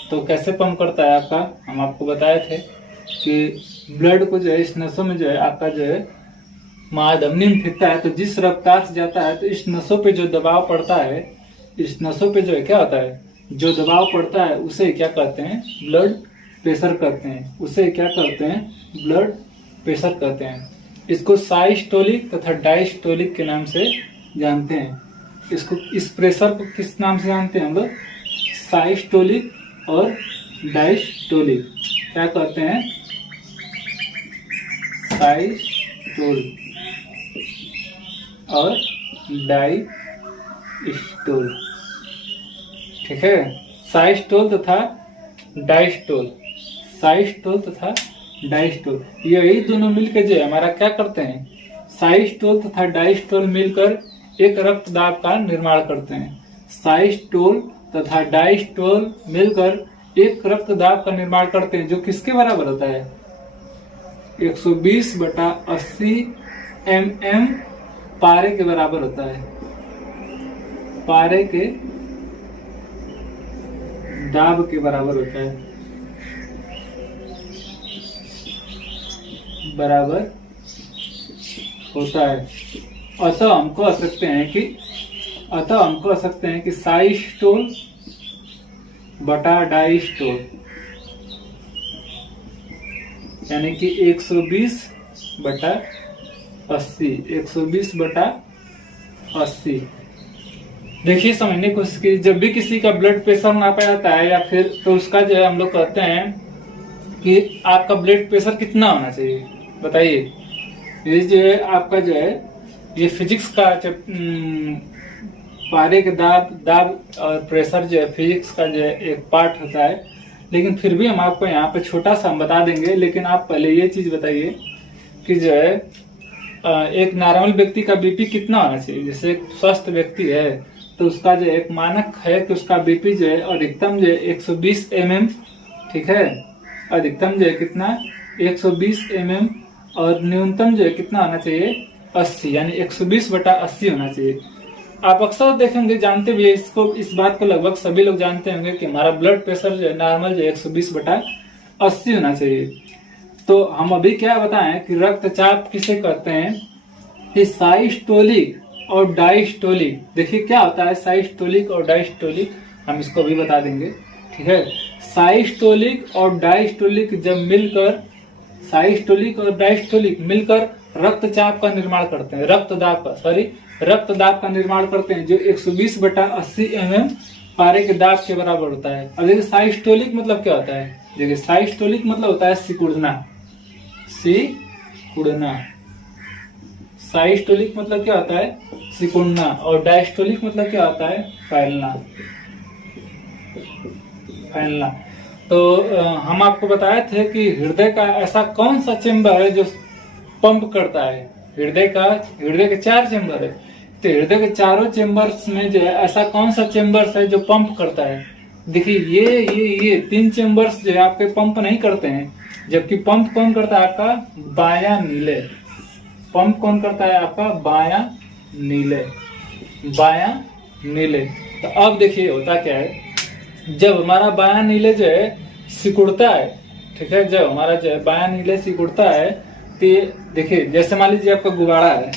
तो कैसे पंप करता है आपका, हम आपको बताए थे कि ब्लड को जो है इस नसों में जो है आपका जो है महाधमनी में फिरता है। तो जिस रफ्तार से जाता है, तो इस नसों पे जो दबाव पड़ता है, इस नसों पे जो है क्या होता है, जो दबाव पड़ता है उसे क्या कहते हैं? ब्लड प्रेशर कहते हैं। उसे क्या कहते हैं? ब्लड प्रेशर कहते हैं। इसको साइस्टोलिक तथा डायस्टोलिक के नाम से जानते हैं। इसको, इस प्रेशर को किस नाम से जानते हैं हम लोग? साइस्टोलिक और डायस्टोलिक। क्या कहते हैं? साइस्टोल और डायस्टोल, ठीक है। साइस्टोल तथा डायस्टोल, साइस्टोल तथा डायस्टोल, यही दोनों मिलकर जो है हमारा क्या करते हैं? साइस्टोल तथा डायस्टोल मिलकर एक रक्त दाब का निर्माण करते हैं। साइस्टोल तथा डायस्टोल मिलकर एक रक्त दाब का निर्माण करते हैं, जो किसके बराबर होता है? 120/80 mm पारे के बराबर होता है। पारे के दाब के बराबर होता है, बराबर होता है। अतः हम कह सकते हैं कि साइस्टोल बटा डायस्टोल यानी कि 120/80, 120/80 80। देखिए समझने की कोशिश कीजिए, जब भी किसी का ब्लड प्रेशर नापा जाता है या फिर तो उसका जो है हम लोग कहते हैं कि आपका ब्लड प्रेशर कितना होना चाहिए, बताइए। ये जो है आपका जो है ये फिजिक्स का पारे के दाब और प्रेशर जो है फिजिक्स का जो है एक पार्ट होता है, लेकिन फिर भी हम आपको यहाँ पे छोटा सा हम बता देंगे। लेकिन आप पहले ये चीज बताइए कि जो है एक नॉर्मल व्यक्ति का बीपी कितना होना चाहिए। जैसे एक स्वस्थ व्यक्ति है तो उसका जो एक मानक है कि उसका बीपी जो है अधिकतम जो है 120 mm, ठीक है, अधिकतम जो है कितना 120 mm और न्यूनतम जो है कितना होना चाहिए 80, यानी 120/80 होना चाहिए। आप अक्सर देखेंगे, जानते भी है इसको, इस बात को लगभग सभी लोग जानते होंगे कि हमारा ब्लड प्रेशर जो है नॉर्मल जो है 120/80 होना चाहिए। तो हम अभी क्या बताएं कि रक्तचाप किसे कहते हैं कि साइस्टोलिक और डायस्टोलिक। देखिए क्या होता है साइस्टोलिक और डायस्टोलिक, हम इसको भी बता देंगे, ठीक है। साइस्टोलिक और डायस्टोलिक जब मिलकर, साइस्टोलिक और डायस्टोलिक मिलकर रक्तचाप का निर्माण करते हैं, रक्तदाब का निर्माण करते हैं, जो 120/80 mm पारे के दाब के बराबर होता है। अब देखिए साइस्टोलिक मतलब क्या होता है, देखिए साइस्टोलिक मतलब होता है सिकुड़ना, साइस्टोलिक मतलब क्या होता है सिकुड़ना, और डायस्टोलिक मतलब क्या होता है फैलना। तो हम आपको बताए थे कि हृदय का ऐसा कौन सा चेंबर है जो पंप करता है। हृदय के 4 चेंबर है, तो हृदय के चारों चेंबर्स में जो है ऐसा कौन सा चेंबर्स है जो पंप करता है। देखिए ये 3 चेंबर्स जो है आपके पंप नहीं करते हैं, जबकि पंप कौन करता है आपका बायां नीले। पंप कौन करता है आपका बायां नीले। तो अब देखिए होता क्या है, जब हमारा बायां नीले जो है सिकुड़ता है, ठीक है, जब हमारा जो है बायां नीले सिकुड़ता है तो देखिए जैसे मान लीजिए आपका गुब्बारा है,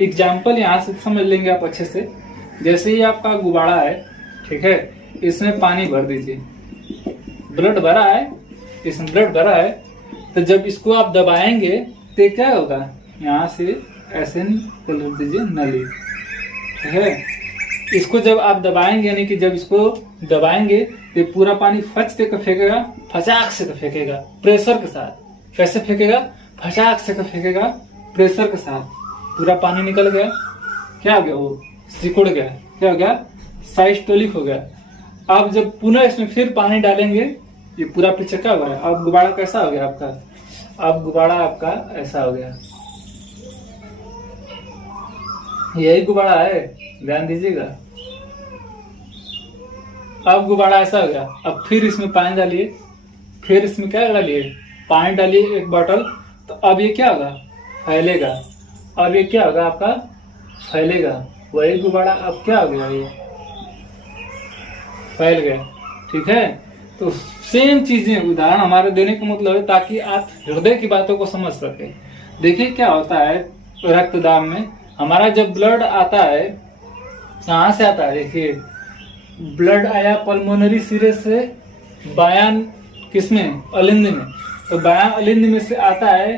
एग्जाम्पल यहाँ से समझ लेंगे आप अच्छे से। जैसे ही आपका गुब्बारा है, ठीक है, इसमें पानी भर दीजिए, ब्लड भरा है, इसमें ब्लड भरा है, तो जब इसको आप दबाएंगे तो क्या होगा, यहाँ से ऐसे कर दीजिए नली, ठीक है। इसको जब आप दबाएंगे, यानी कि जब इसको दबाएंगे तो पूरा पानी फच के फेंकेगा, फचाक से फेंकेगा प्रेशर के साथ। कैसे फेंकेगा, फचाक से फेंकेगा प्रेशर के साथ, पूरा पानी निकल गया, क्या हो गया, वो सिकुड़ गया, क्या हो गया साइस्टोलिक हो गया। आप जब पुनः इसमें फिर पानी डालेंगे, ये पूरा पीछे क्या हुआ है, अब गुब्बारा कैसा हो गया आपका, अब गुब्बारा आपका ऐसा हो गया, यही गुब्बारा है, ध्यान दीजिएगा। अब गुब्बारा ऐसा हो गया, अब फिर इसमें पानी डालिए, फिर इसमें क्या डालिए, पानी डालिए 1 बोतल, तो अब ये क्या होगा, फैलेगा। अब ये क्या होगा आपका, फैलेगा। वही गुब्बारा अब क्या हो गया, ये फैल गया, ठीक है। तो सेम चीजें उदाहरण हमारे देने का मतलब है ताकि आप हृदय की बातों को समझ सके। देखिए क्या होता है रक्तदाब में, हमारा जब ब्लड आता है, कहाँ से आता है, देखिए ब्लड आया पल्मोनरी सिरे से बायां किसमें, अलिंद में, तो बायां अलिंद में से आता है,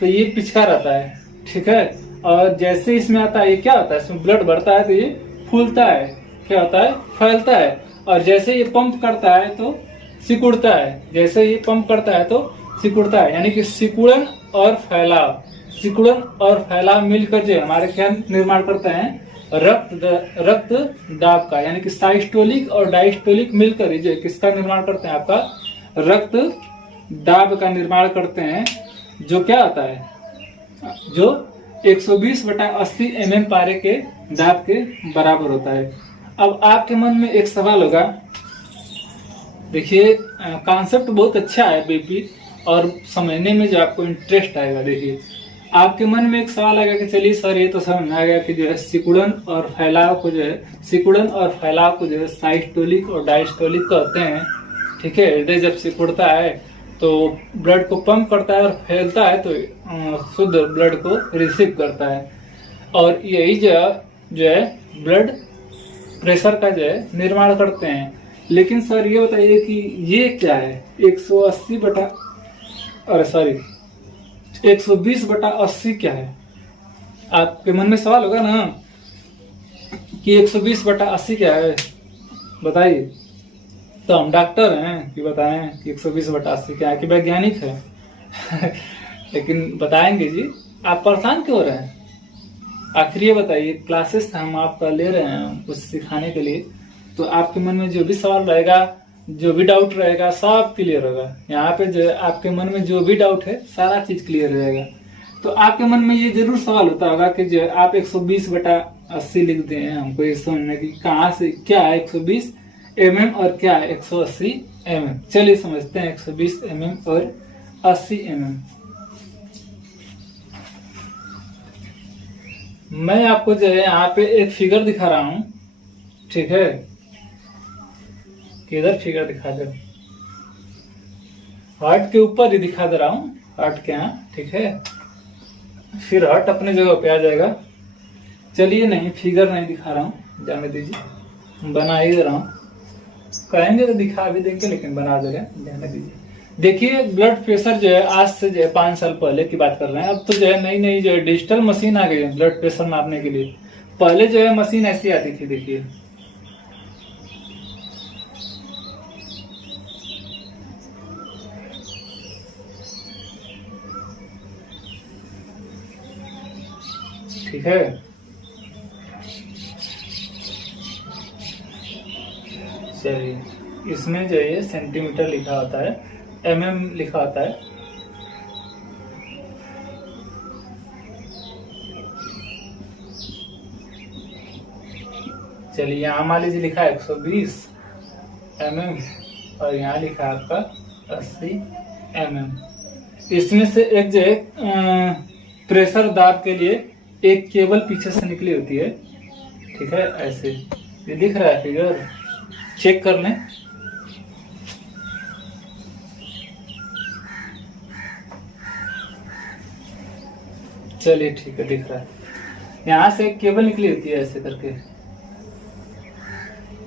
तो ये पिचका रहता है, ठीक है। और जैसे इसमें आता है, ये क्या होता है, इसमें ब्लड बढ़ता है तो ये फूलता है, क्या होता है, फैलता है। और जैसे ये पंप करता है तो सिकुड़ता है, जैसे ये पंप करता है तो सिकुड़ता है, यानी कि सिकुड़न और फैलाव मिलकर जो हमारे क्या निर्माण करते हैं, रक्त दाब का, यानी कि साइस्टोलिक और डायस्टोलिक मिलकर जो किसका निर्माण करते हैं, आपका रक्त दाब का निर्माण करते हैं, जो क्या होता है, जो 120/80 mm पारे के दाब के बराबर होता है। अब आपके मन में एक सवाल होगा, देखिए कॉन्सेप्ट बहुत अच्छा है बीपी, और समझने में जो आपको इंटरेस्ट आएगा। देखिए आपके मन में एक सवाल आएगा कि चलिए सर ये तो समझ में आ गया कि जो है सिकुड़न और फैलाव को जो है साइस्टोलिक और डायस्टोलिक कहते हैं, ठीक है। हृदय जब सिकुड़ता है तो ब्लड को पंप करता है और फैलता है तो शुद्ध ब्लड को रिसीव करता है, और यही जो है ब्लड प्रेशर का जो है निर्माण करते हैं। लेकिन सर ये बताइए कि ये क्या है, 120/80 क्या है, आपके मन में सवाल होगा ना कि 120/80 क्या है, बताइए। तो हम डॉक्टर हैं कि बताएं कि 120/80 क्या है, कि वैज्ञानिक है? लेकिन बताएंगे जी। आप परेशान क्यों हो रहे हैं? आखिर ये बताइए, क्लासेस हम आपका ले रहे हैं कुछ सिखाने के लिए, तो आपके मन में जो भी सवाल रहेगा, जो भी डाउट रहेगा, सब क्लियर होगा। यहाँ पे जो आपके मन में जो भी डाउट है सारा चीज क्लियर हो जाएगा। तो आपके मन में ये जरूर सवाल होता होगा कि जो आप 120/80 लिख दें, हमको ये समझना कि कहाँ से क्या है 120 mm और क्या है 180 mm। चलिए समझते हैं 120 mm और 80 mm। मैं आपको जो है यहाँ पे एक फिगर दिखा रहा हूं, ठीक है? किधर फिगर दिखा दे, हार्ट के ऊपर ही दिखा दे रहा हूं, हार्ट के यहाँ, ठीक है? फिर हार्ट अपने जगह पे आ जाएगा। चलिए नहीं, फिगर नहीं दिखा रहा हूं, जाने दीजिए, बना ही दे रहा हूं। कहेंगे तो दिखा भी देंगे, लेकिन बना दे रहे हैं, जाने दीजिए। देखिए, ब्लड प्रेशर जो है आज से जो है 5 साल पहले की बात कर रहे हैं। अब तो जो है नई नई जो है डिजिटल मशीन आ गई है ब्लड प्रेशर नापने के लिए। पहले जो है मशीन ऐसी आती थी, देखिए। ठीक है, चलिए, इसमें जो है सेंटीमीटर लिखा होता है, mm लिखा होता है। चलिए, यहाँ मान लीजिए लिखा है 120 mm और यहाँ लिखा है आपका 80 mm। इसमें से एक जो है प्रेशर दाब के लिए एक केबल पीछे से निकली होती है, ठीक है? ऐसे ये दिख रहा है फिगर, चेक कर लें। चलिए ठीक है, दिख रहा है। यहाँ से एक केबल निकली होती है ऐसे करके,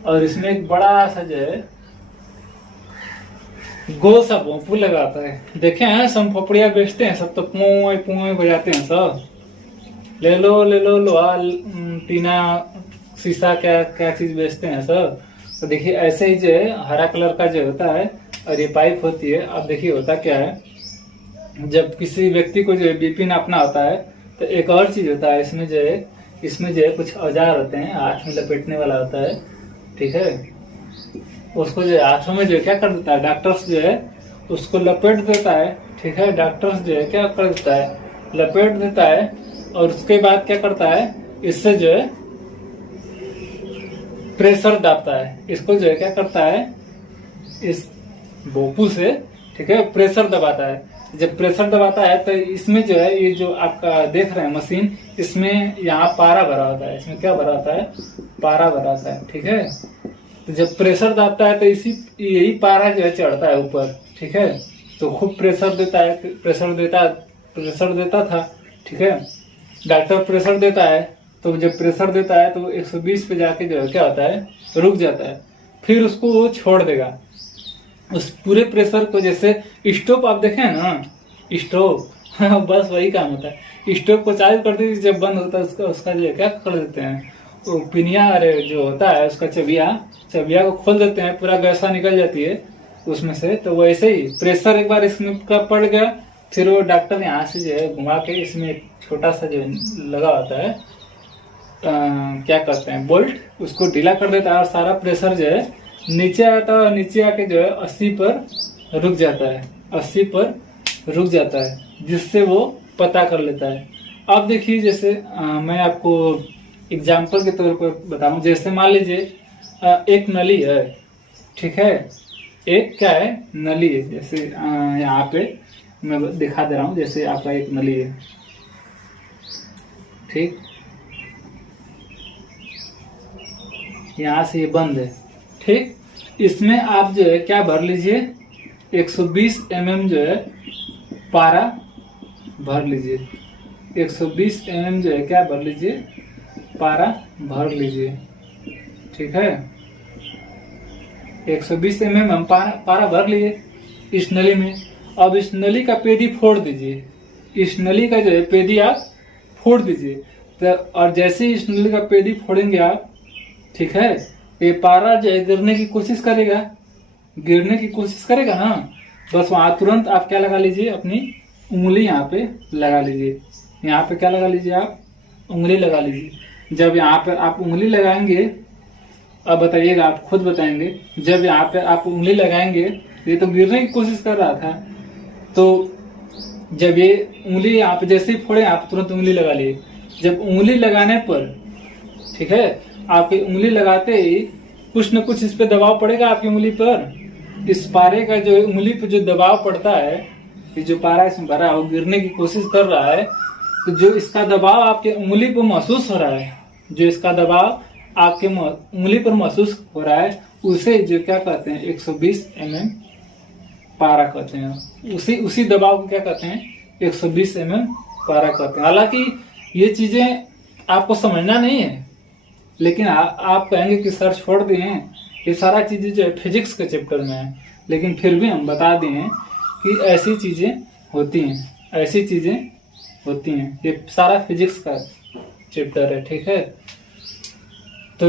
और इसमें एक बड़ा सा जो है गोल सा भोंपू लगाता है। देखे हैं सब फपड़िया बेचते हैं सब, तो पुए पुए बजाते हैं सब। ले लो लोहा टीना शीशा क्या क्या चीज बेचते हैं सब। तो देखिए ऐसे ही जो है हरा कलर का जो होता है और ये पाइप होती है। अब देखिए होता क्या है, जब किसी व्यक्ति को जो है बीपी नापना होता है तो एक और चीज होता है, इसमें जो है कुछ औजार होते हैं, हाथ में लपेटने वाला होता है, ठीक है? उसको जो है हाथों में जो है क्या कर देता है, डॉक्टर्स जो है उसको लपेट देता है, ठीक है? डॉक्टर्स जो है क्या कर देता है, लपेट देता है, और उसके बाद क्या करता है, इससे जो है प्रेशर दाबता है। इसको जो है क्या करता है, इस भोंपू से, ठीक है, प्रेशर दबाता है। जब प्रेशर दबाता है तो इसमें जो है ये जो आपका देख रहे हैं मशीन, इसमें यहाँ पारा भरा होता है। इसमें क्या भरा होता है, पारा भरा होता है, ठीक है? तो जब प्रेशर दाबता है तो यही पारा जो है चढ़ता है ऊपर, ठीक है? तो खूब प्रेशर देता है, प्रेशर देता था, ठीक है? डॉक्टर प्रेशर देता है, तो जब प्रेशर देता है तो 120 पे जाके जो है क्या होता है, रुक जाता है। फिर उसको वो छोड़ देगा उस पूरे प्रेशर को। जैसे स्टोव आप देखे हैं ना, स्टोव बस वही काम होता है। स्टोव को चालू कर दीजिए, जब बंद होता है उसका जो है क्या कर देते हैं, वो पिनिया अरे जो होता है उसका चबिया को खोल देते हैं, पूरा गैसा निकल जाती है उसमें से। तो वैसे ही प्रेशर एक बार इसमें का पड़ गया, फिर वो डॉक्टर यहाँ से जो है घुमा के इसमें एक छोटा सा जो लगा होता है, क्या करते हैं, बोल्ट, उसको ढीला कर देता है और सारा प्रेशर जो है नीचे आता है, और नीचे आके जो है 80 पर रुक जाता है, 80 पर रुक जाता है, जिससे वो पता कर लेता है। अब देखिए, जैसे मैं आपको एग्जाम्पल के तौर पर बताऊं, जैसे मान लीजिए एक नली है, ठीक है? एक क्या है, नली है। जैसे यहाँ पे मैं दिखा दे रहा हूँ, जैसे आपका एक नली है, ठीक? यहाँ से ये बंद है, ठीक? इसमें आप जो है क्या भर लीजिए, 120 mm जो है पारा भर लीजिए। 120 mm जो है क्या भर लीजिए, पारा भर लीजिए, ठीक है? 120 mm हम पारा भर लिए इस नली में। अब इस नली का पेदी फोड़ दीजिए, इस नली का जो है पेदी आप फोड़ दीजिए। तो और जैसे ही इस नली का पेदी फोड़ेंगे आप, ठीक है। ये पारा जो है गिरने की कोशिश करेगा, गिरने की कोशिश करेगा ना, बस वहां तुरंत आप क्या लगा लीजिए, अपनी उंगली यहाँ पे लगा लीजिए। यहाँ पे क्या लगा लीजिए, आप उंगली लगा लीजिए। जब यहाँ पे आप उंगली लगाएंगे, अब बताइएगा, आप खुद बताएंगे, जब यहाँ पे आप उंगली लगाएंगे, ये तो गिरने की कोशिश कर रहा था, तो जब ये उंगली यहाँ पे जैसे ही फोड़े, आप तुरंत उंगली लगा लिए। जब उंगली लगाने पर, ठीक है, आपकी उंगली लगाते ही कुछ न कुछ इस पे दबाव पड़ेगा आपकी उंगली पर। इस पारे का जो उंगली पे जो दबाव पड़ता है, ये जो पारा इसमें भरा है वो गिरने की कोशिश कर रहा है, तो जो इसका दबाव आपके उंगली पर महसूस हो रहा है, जो इसका दबाव आपके उंगली पर महसूस हो रहा है, उसे जो क्या कहते हैं 120 mm पारा कहते हैं। उसी दबाव को क्या कहते हैं 120 mm पारा कहते हैं। हालांकि ये चीजें आपको समझना नहीं है, लेकिन आप कहेंगे कि सर छोड़ दिए हैं, ये सारा चीजें जो है फिजिक्स के चैप्टर में है, लेकिन फिर भी हम बता दिए हैं कि ऐसी चीजें होती हैं, ऐसी चीजें होती हैं। ये सारा फिजिक्स का चैप्टर है, ठीक है। तो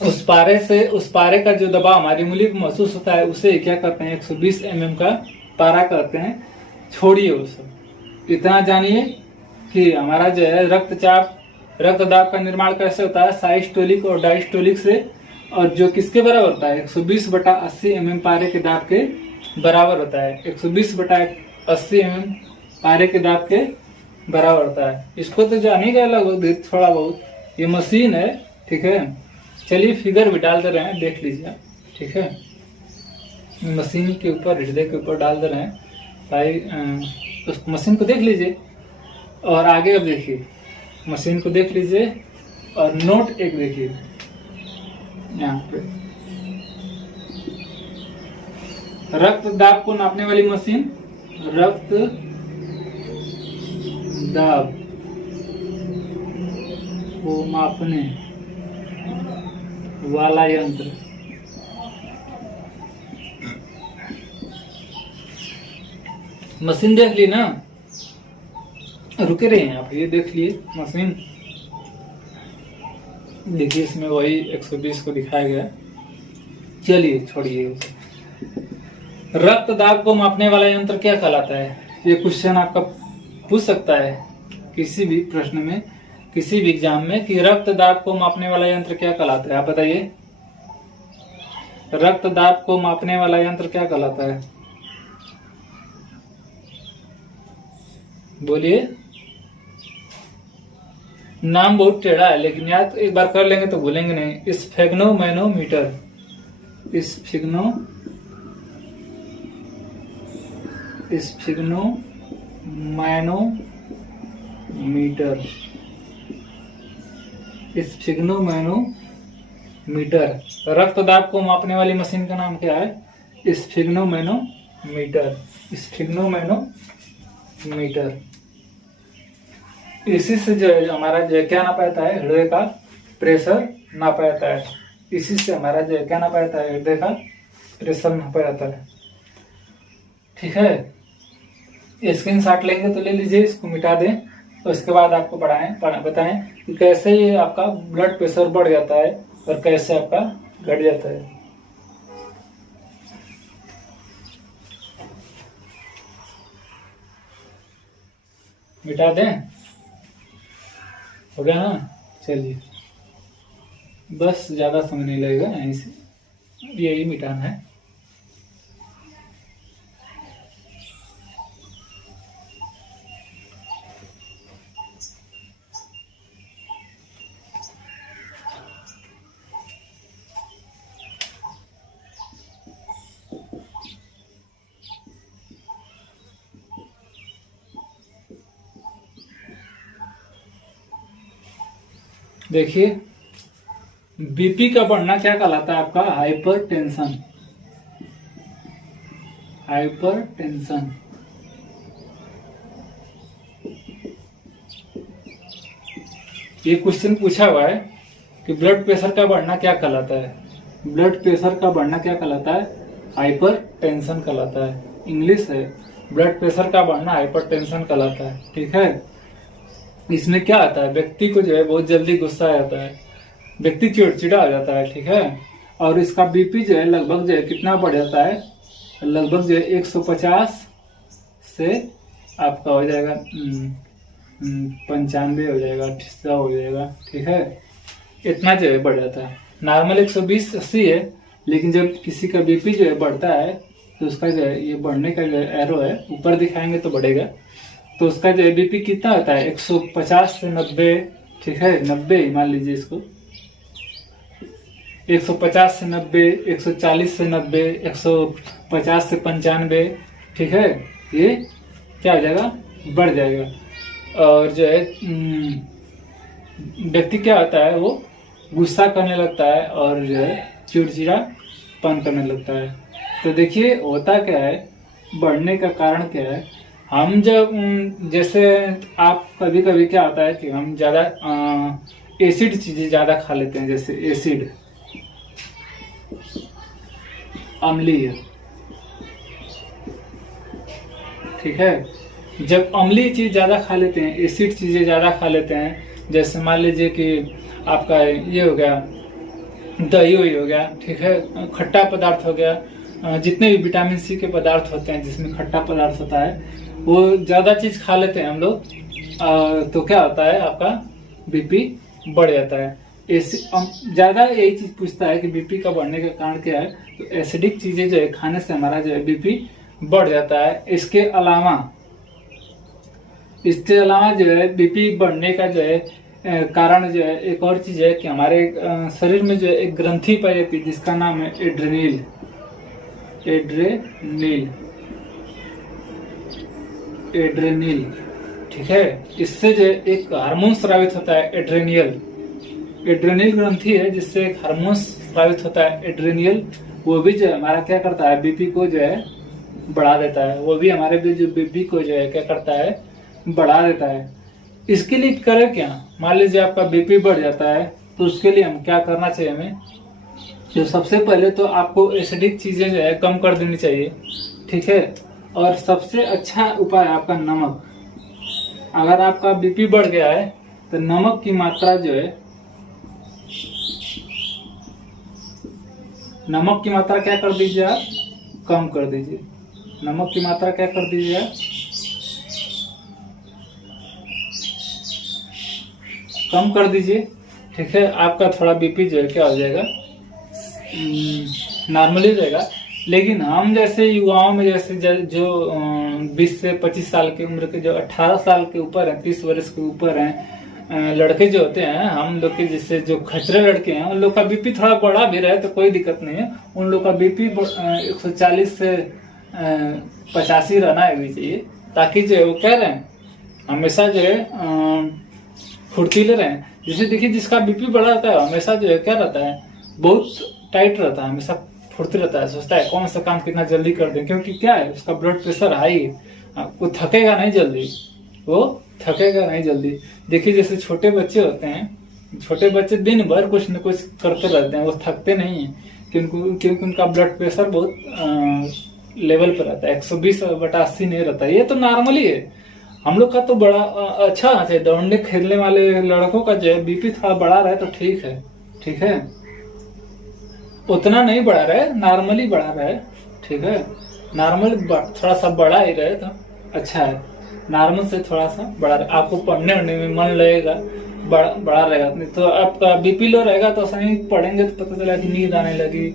उस पारे का जो दबाव हमारी उंगली पर महसूस होता है, उसे क्या करते हैं 120 mm का पारा कहते हैं। छोड़िए वो सब, इतना जानिए कि हमारा जो है रक्त दाब का निर्माण कैसे होता है, साइस्टोलिक और डायस्टोलिक से, और जो किसके बराबर होता है 120/80 mm पारे के दाब के बराबर होता है। 120/80 mm पारे के दाब के बराबर होता है। इसको तो जानिएगा लगभग थोड़ा बहुत, ये मशीन है, ठीक है। चलिए फिगर भी डाल दे रहे हैं, देख लीजिए, ठीक है। मशीन के ऊपर, हृदय के ऊपर डाल दे रहे हैं भाई, उस मशीन को देख लीजिए और आगे अब देखिए, मशीन को देख लीजिए और नोट एक देखिए यहाँ पे, रक्त दाब को नापने वाली मशीन, रक्त दाब को मापने वाला यंत्र, मशीन देख ली ना, रुके रहे हैं आप, ये देख लिए मशीन, देखिए इसमें वही 120 को दिखाया गया। चलिए छोड़िए उसे। रक्त दाब को मापने वाला यंत्र क्या कहलाता है? ये क्वेश्चन आपका पूछ सकता है किसी भी प्रश्न में, किसी भी एग्जाम में, कि रक्त दाब को मापने वाला यंत्र क्या कहलाता है। आप बताइए, रक्त दाब को मापने वाला यंत्र क्या कहलाता है? बोलिए। नाम बहुत टेढ़ा है, लेकिन याद एक बार कर लेंगे तो भूलेंगे नहीं। Sphygmomanometer, sphygmomanometer. रक्त दाब को मापने वाली मशीन का नाम क्या है? स्फिग्नोमैनोमीटर। इसी से जो है हमारा जो है क्या नापा जाता है? हृदय का प्रेशर नापा जाता है। इसी से हमारा जो है क्या नापा जाता है? हृदय का प्रेशर नापा जाता है, ठीक है। स्क्रीनशॉट लेंगे तो ले लीजिए, इसको मिटा दें, तो इसके बाद आपको बताएं कि कैसे ये आपका ब्लड प्रेशर बढ़ जाता है और कैसे आपका घट जाता है। मिटा दें, हो गया ना? चलिए, बस ज्यादा समय नहीं लगेगा, यहीं से यही मिटाना है। देखिए, बीपी का बढ़ना क्या कहलाता है आपका? हाइपरटेंशन। ये क्वेश्चन पूछा हुआ है कि ब्लड प्रेशर का बढ़ना क्या कहलाता है? ब्लड प्रेशर का बढ़ना क्या कहलाता है? हाइपरटेंशन कहलाता है। इंग्लिश है, ब्लड प्रेशर का बढ़ना हाइपरटेंशन कहलाता है, ठीक है। इसमें क्या आता है? व्यक्ति को जो है बहुत जल्दी गुस्सा आ जाता है, व्यक्ति चिड़चिड़ा हो जाता है, ठीक है। और इसका बीपी जो है लगभग जो है कितना बढ़ जाता है, लगभग जो है 150 से आपका हो जाएगा 95 हो जाएगा, 100 हो जाएगा, ठीक है। इतना जो है बढ़ जाता है। नॉर्मल 120-80 है, लेकिन जब किसी का बीपी जो है बढ़ता है तो उसका जो है ये बढ़ने का जो एरो है ऊपर दिखाएंगे तो बढ़ेगा, तो उसका जो है बीपी कितना होता है 150 से 90, ठीक है, 90 मान लीजिए इसको, 150 से 90, 140 से 90, 150 से 95, ठीक है, ये क्या हो जाएगा, बढ़ जाएगा। और जो है व्यक्ति क्या होता है, वो गुस्सा करने लगता है और जो है चिड़चिड़ापन करने लगता है। तो देखिए होता क्या है, बढ़ने का कारण क्या है, हम जब जैसे आप कभी कभी क्या होता है कि हम ज्यादा एसिड चीजें ज्यादा खा लेते हैं, जैसे एसिड, अम्लीय, ठीक है। जब अम्लीय चीज ज्यादा खा लेते हैं, एसिड चीजें ज्यादा खा लेते हैं, जैसे मान लीजिए कि आपका ये हो गया दही हो गया, ठीक है, खट्टा पदार्थ हो गया, जितने भी विटामिन सी के पदार्थ होते हैं जिसमें खट्टा पदार्थ होता है, वो ज्यादा चीज खा लेते हैं हम लोग, तो क्या होता है आपका बीपी बढ़ जाता है। ज्यादा यही चीज पूछता है कि बीपी का बढ़ने का कारण क्या है, तो एसिडिक चीजें जो है खाने से हमारा जो है बीपी बढ़ जाता है। इसके अलावा जो है बीपी बढ़ने का जो है कारण जो है एक और चीज है कि हमारे शरीर में जो है एक ग्रंथि पाई जाती है जिसका नाम है एड्रेनिल, ठीक है। इससे जो है एक हार्मोन स्रावित होता है एड्रेनियल ग्रंथि है, जिससे एक हार्मोन स्रावित होता है एड्रेनियल, वो भी जो है हमारा क्या करता है, बीपी को जो है बढ़ा देता है, वो भी हमारे जो बीपी को जो है क्या करता है, बढ़ा देता है। इसके लिए करें क्या, मान लीजिए आपका बीपी बढ़ जाता है तो उसके लिए हम क्या करना चाहिए, हमें जो सबसे पहले तो आपको एसिडिक चीजें जो है कम कर देनी चाहिए, ठीक है। और सबसे अच्छा उपाय आपका नमक, अगर आपका बीपी बढ़ गया है तो नमक की मात्रा जो है, नमक की मात्रा क्या कर दीजिए आप, कम कर दीजिए। नमक की मात्रा क्या कर दीजिए आप, कम कर दीजिए, ठीक है। आपका थोड़ा बीपी जो है क्या हो जाएगा, नॉर्मली रहेगा। लेकिन हम जैसे युवाओं में जैसे जो 20 से 25 साल की उम्र के, जो 18 साल के ऊपर हैं, 30 वर्ष के ऊपर हैं लड़के जो होते हैं, हम लोग के जिससे जो खचरे लड़के हैं, उन लोग का बीपी थोड़ा बढ़ा भी रहे तो कोई दिक्कत नहीं है। उन लोग का बीपी 140 से 85 रहना भी चाहिए, ताकि जो है वो कह रहे हैं हमेशा जो है फुर्तीले रहे। जैसे देखिए जिसका बीपी बढ़ा रहता है हमेशा जो है क्या रहता है, बहुत टाइट रहता है, हमेशा फुर्ती रहता है, सोचता है कौन सा काम कितना जल्दी कर दें, क्योंकि क्या है उसका ब्लड प्रेशर हाई है, वो थकेगा नहीं जल्दी, देखिए जैसे छोटे बच्चे होते हैं, छोटे बच्चे दिन भर कुछ न कुछ करते रहते हैं, वो थकते नहीं है, क्योंकि उनका ब्लड प्रेशर बहुत लेवल पर रहता है, 120/80 नहीं रहता है। ये तो नॉर्मली है। हम लोग का तो बड़ा अच्छा है, दौड़ने खेलने वाले लड़कों का जो है बीपी थोड़ा बढ़ा रहा है तो ठीक है, उतना नहीं बढ़ा रहे, नॉर्मली बढ़ा रहे, ठीक है। नॉर्मल थोड़ा सा बढ़ा ही रहे तो अच्छा है, नॉर्मल से थोड़ा सा बढ़ा रहे, आपको पढ़ने में मन लगेगा, बढ़ा रहेगा। नहीं तो आपका बीपी लो रहेगा तो सही पढ़ेंगे तो पता चला कि नींद आने लगी,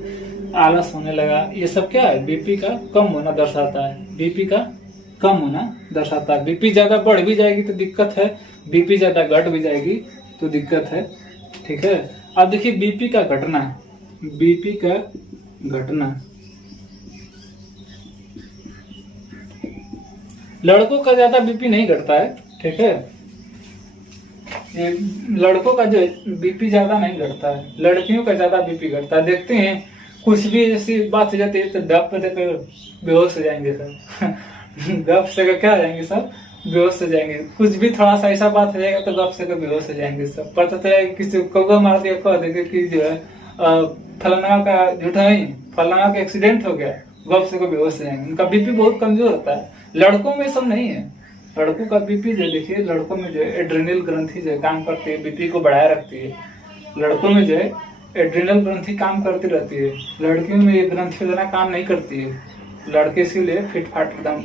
आलस होने लगा, ये सब क्या है, बीपी का कम होना दर्शाता है, बीपी ज्यादा बढ़ भी जाएगी तो दिक्कत है, बीपी ज्यादा घट भी जाएगी तो दिक्कत है, ठीक है। अब देखिए बीपी का घटना, लड़कों का ज्यादा बीपी नहीं घटता है, ठीक है। लड़कों का जो बीपी ज्यादा नहीं घटता है, लड़कियों का ज्यादा बीपी घटता है। देखते हैं कुछ भी ऐसी बात हो जाती है तो डब पे देकर बेहोश हो जाएंगे सब गप से क्या हो जाएंगे सब, बेहोश हो जाएंगे। कुछ भी थोड़ा सा ऐसा बात हो जाएगा तो गप से बेहोश हो जाएंगे सब। पता चला किसी कौवा मार दिया, कह देंगे कि जो है फलाना का झूठा ही फलाना का एक्सीडेंट हो गया, गप से बेहोश हो जाएंगे। उनका बीपी बहुत कमजोर होता है। लड़कों में सब नहीं है। लड़कों का बीपी जो देखिए, लड़कों में जो एड्रेनल ग्रंथि जो काम करती है, बीपी को बढ़ाए रखती है। लड़कों में जो है एड्रिनल ग्रंथि काम करती रहती है, लड़कियों में ये ग्रंथि उतना काम नहीं करती है। लड़के इसीलिए फिट फाट एकदम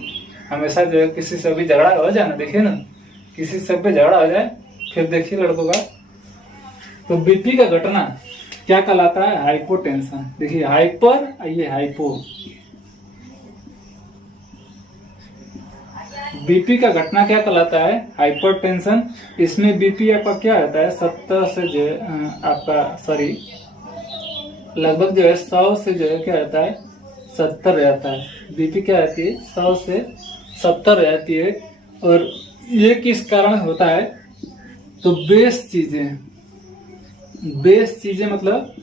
हमेशा जो है किसी से भी झगड़ा हो जाए ना, देखिए ना किसी से भी झगड़ा हो जाए, फिर देखिए लड़कों का। तो बीपी का घटना क्या कहलाता है? हाइपोटेंशन। देखिए हाइपर, ये हाइपो। बीपी का घटना क्या कहलाता है? हाइपरटेंशन। इसमें बीपी आपका क्या रहता है? 70 से जो है आपका सॉरी लगभग जो है 100 से जो है क्या रहता है? 70 रहता है। बीपी क्या रहती है? 100 से 70 रहती है। और ये किस कारण होता है? तो बेस चीजें मतलब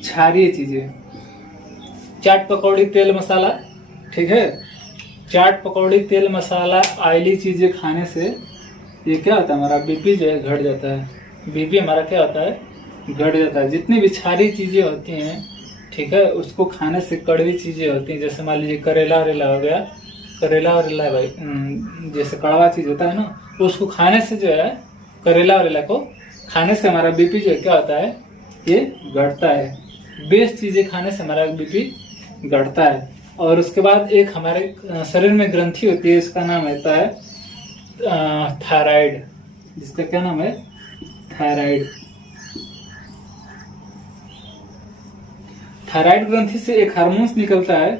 क्षारीय चीजें, चाट पकौड़ी तेल मसाला, ठीक है, चाट पकौड़ी तेल मसाला ऑयली चीजें खाने से ये क्या होता है? हमारा बीपी जो है घट जाता है। बीपी हमारा क्या होता है? घट जाता है। जितनी भी क्षारीय चीजें होती हैं, ठीक है, उसको खाने से कड़वी चीजें होती हैं, जैसे मान लीजिए करेला वरेला हो गया, करेला वरेला भाई जैसे कड़वा चीज होता है ना, उसको खाने से जो है, करेला वरेला को खाने से हमारा बीपी जो है क्या होता है? ये घटता है। बेस चीजें खाने से हमारा बीपी घटता है। और उसके बाद एक हमारे शरीर में ग्रंथि होती है, इसका नाम होता है थायराइड। जिसका क्या नाम है? थायराइड। थायराइड ग्रंथि से एक हार्मोन्स निकलता है।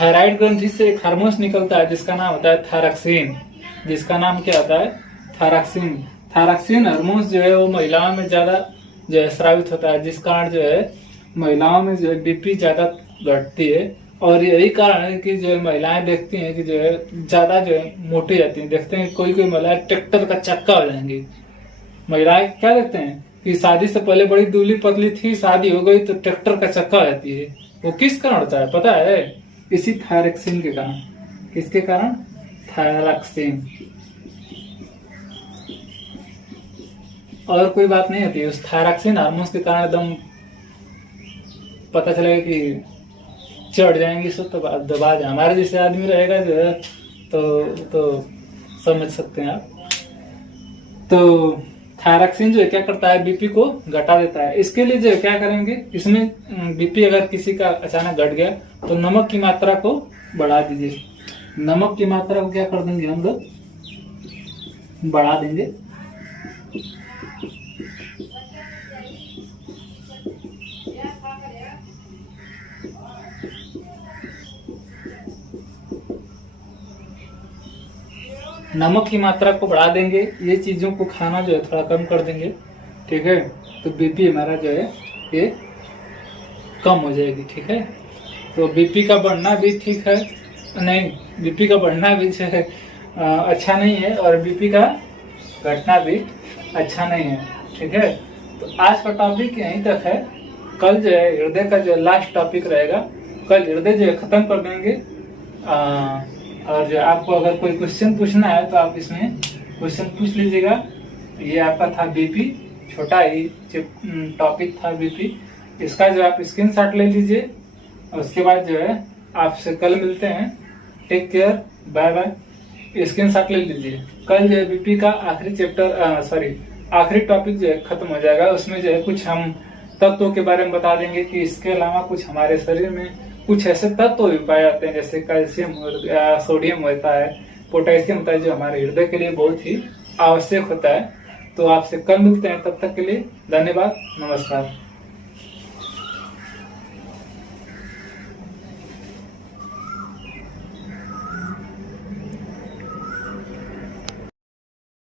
थायराइड ग्रंथि से एक हार्मोन्स निकलता है जिसका नाम होता है थायरॉक्सिन। जिसका नाम क्या होता है? थायरॉक्सिन। थायरॉक्सिन हार्मोन्स जो है वो महिलाओं में ज्यादा जो है स्रावित होता है, जिस कारण जो है महिलाओं में जो है बीपी ज्यादा घटती है। और यही कारण है कि जो है महिलाएं देखती हैं कि जो है ज्यादा जो है मोटी जाती हैं। देखते हैं कोई कोई महिलाएं ट्रैक्टर का चक्का हो जाएंगी। महिलाएं क्या देखते हैं कि शादी से पहले बड़ी दुबली पतली थी, शादी हो गई तो ट्रैक्टर का चक्का हो जाती है। वो किस कारण होता है पता है? इसी थायरॉक्सिन के कारण। किसके कारण? थायरॉक्सिन। और कोई बात नहीं होती है। उस थायरॉक्सिन हार्मोन्स के कारण एकदम पता चलेगा कि चढ़ जाएंगे सब, तो दबा जाए। हमारे जैसे आदमी रहेगा जो है तो समझ सकते हैं आप। तो थायरॉक्सिन जो है क्या करता है? बीपी को घटा देता है। इसके लिए जो है क्या करेंगे? इसमें बीपी अगर किसी का अचानक घट गया तो नमक की मात्रा को बढ़ा दीजिए। नमक की मात्रा को क्या कर देंगे हम लोग? बढ़ा देंगे। नमक की मात्रा को बढ़ा देंगे। ये चीजों को खाना जो है थोड़ा कम कर देंगे, ठीक है, तो बीपी हमारा जो है ये कम हो जाएगी, ठीक है। तो बीपी का बढ़ना भी ठीक है नहीं, बीपी का बढ़ना भी जो है अच्छा नहीं है, और बीपी का घटना भी अच्छा नहीं है, ठीक है। तो आज का टॉपिक यहीं तक है। कल जो है हृदय का जो लास्ट टॉपिक रहेगा, कल हृदय जो है खत्म कर देंगे। और जो आपको अगर कोई क्वेश्चन पूछना है तो आप इसमें क्वेश्चन पूछ लीजिएगा। ये आपका था बीपी, छोटा ही टॉपिक था बीपी। इसका जो आप स्क्रीनशॉट ले लीजिए, और उसके बाद जो है आपसे कल मिलते हैं। Take care, bye bye. Screenshot ले लीजिए। कल जो है बीपी का आखिरी चैप्टर आखिरी टॉपिक जो है खत्म हो जाएगा। उसमें जो है कुछ हम तत्वों के बारे में बता देंगे कि इसके अलावा कुछ हमारे शरीर में कुछ ऐसे तत्व भी पाए जाते हैं, जैसे कैल्शियम, सोडियम होता है, पोटेशियम होता है, जो हमारे हृदय के लिए बहुत ही आवश्यक होता है। तो आपसे कल मिलते हैं, तब तक के लिए धन्यवाद, नमस्कार।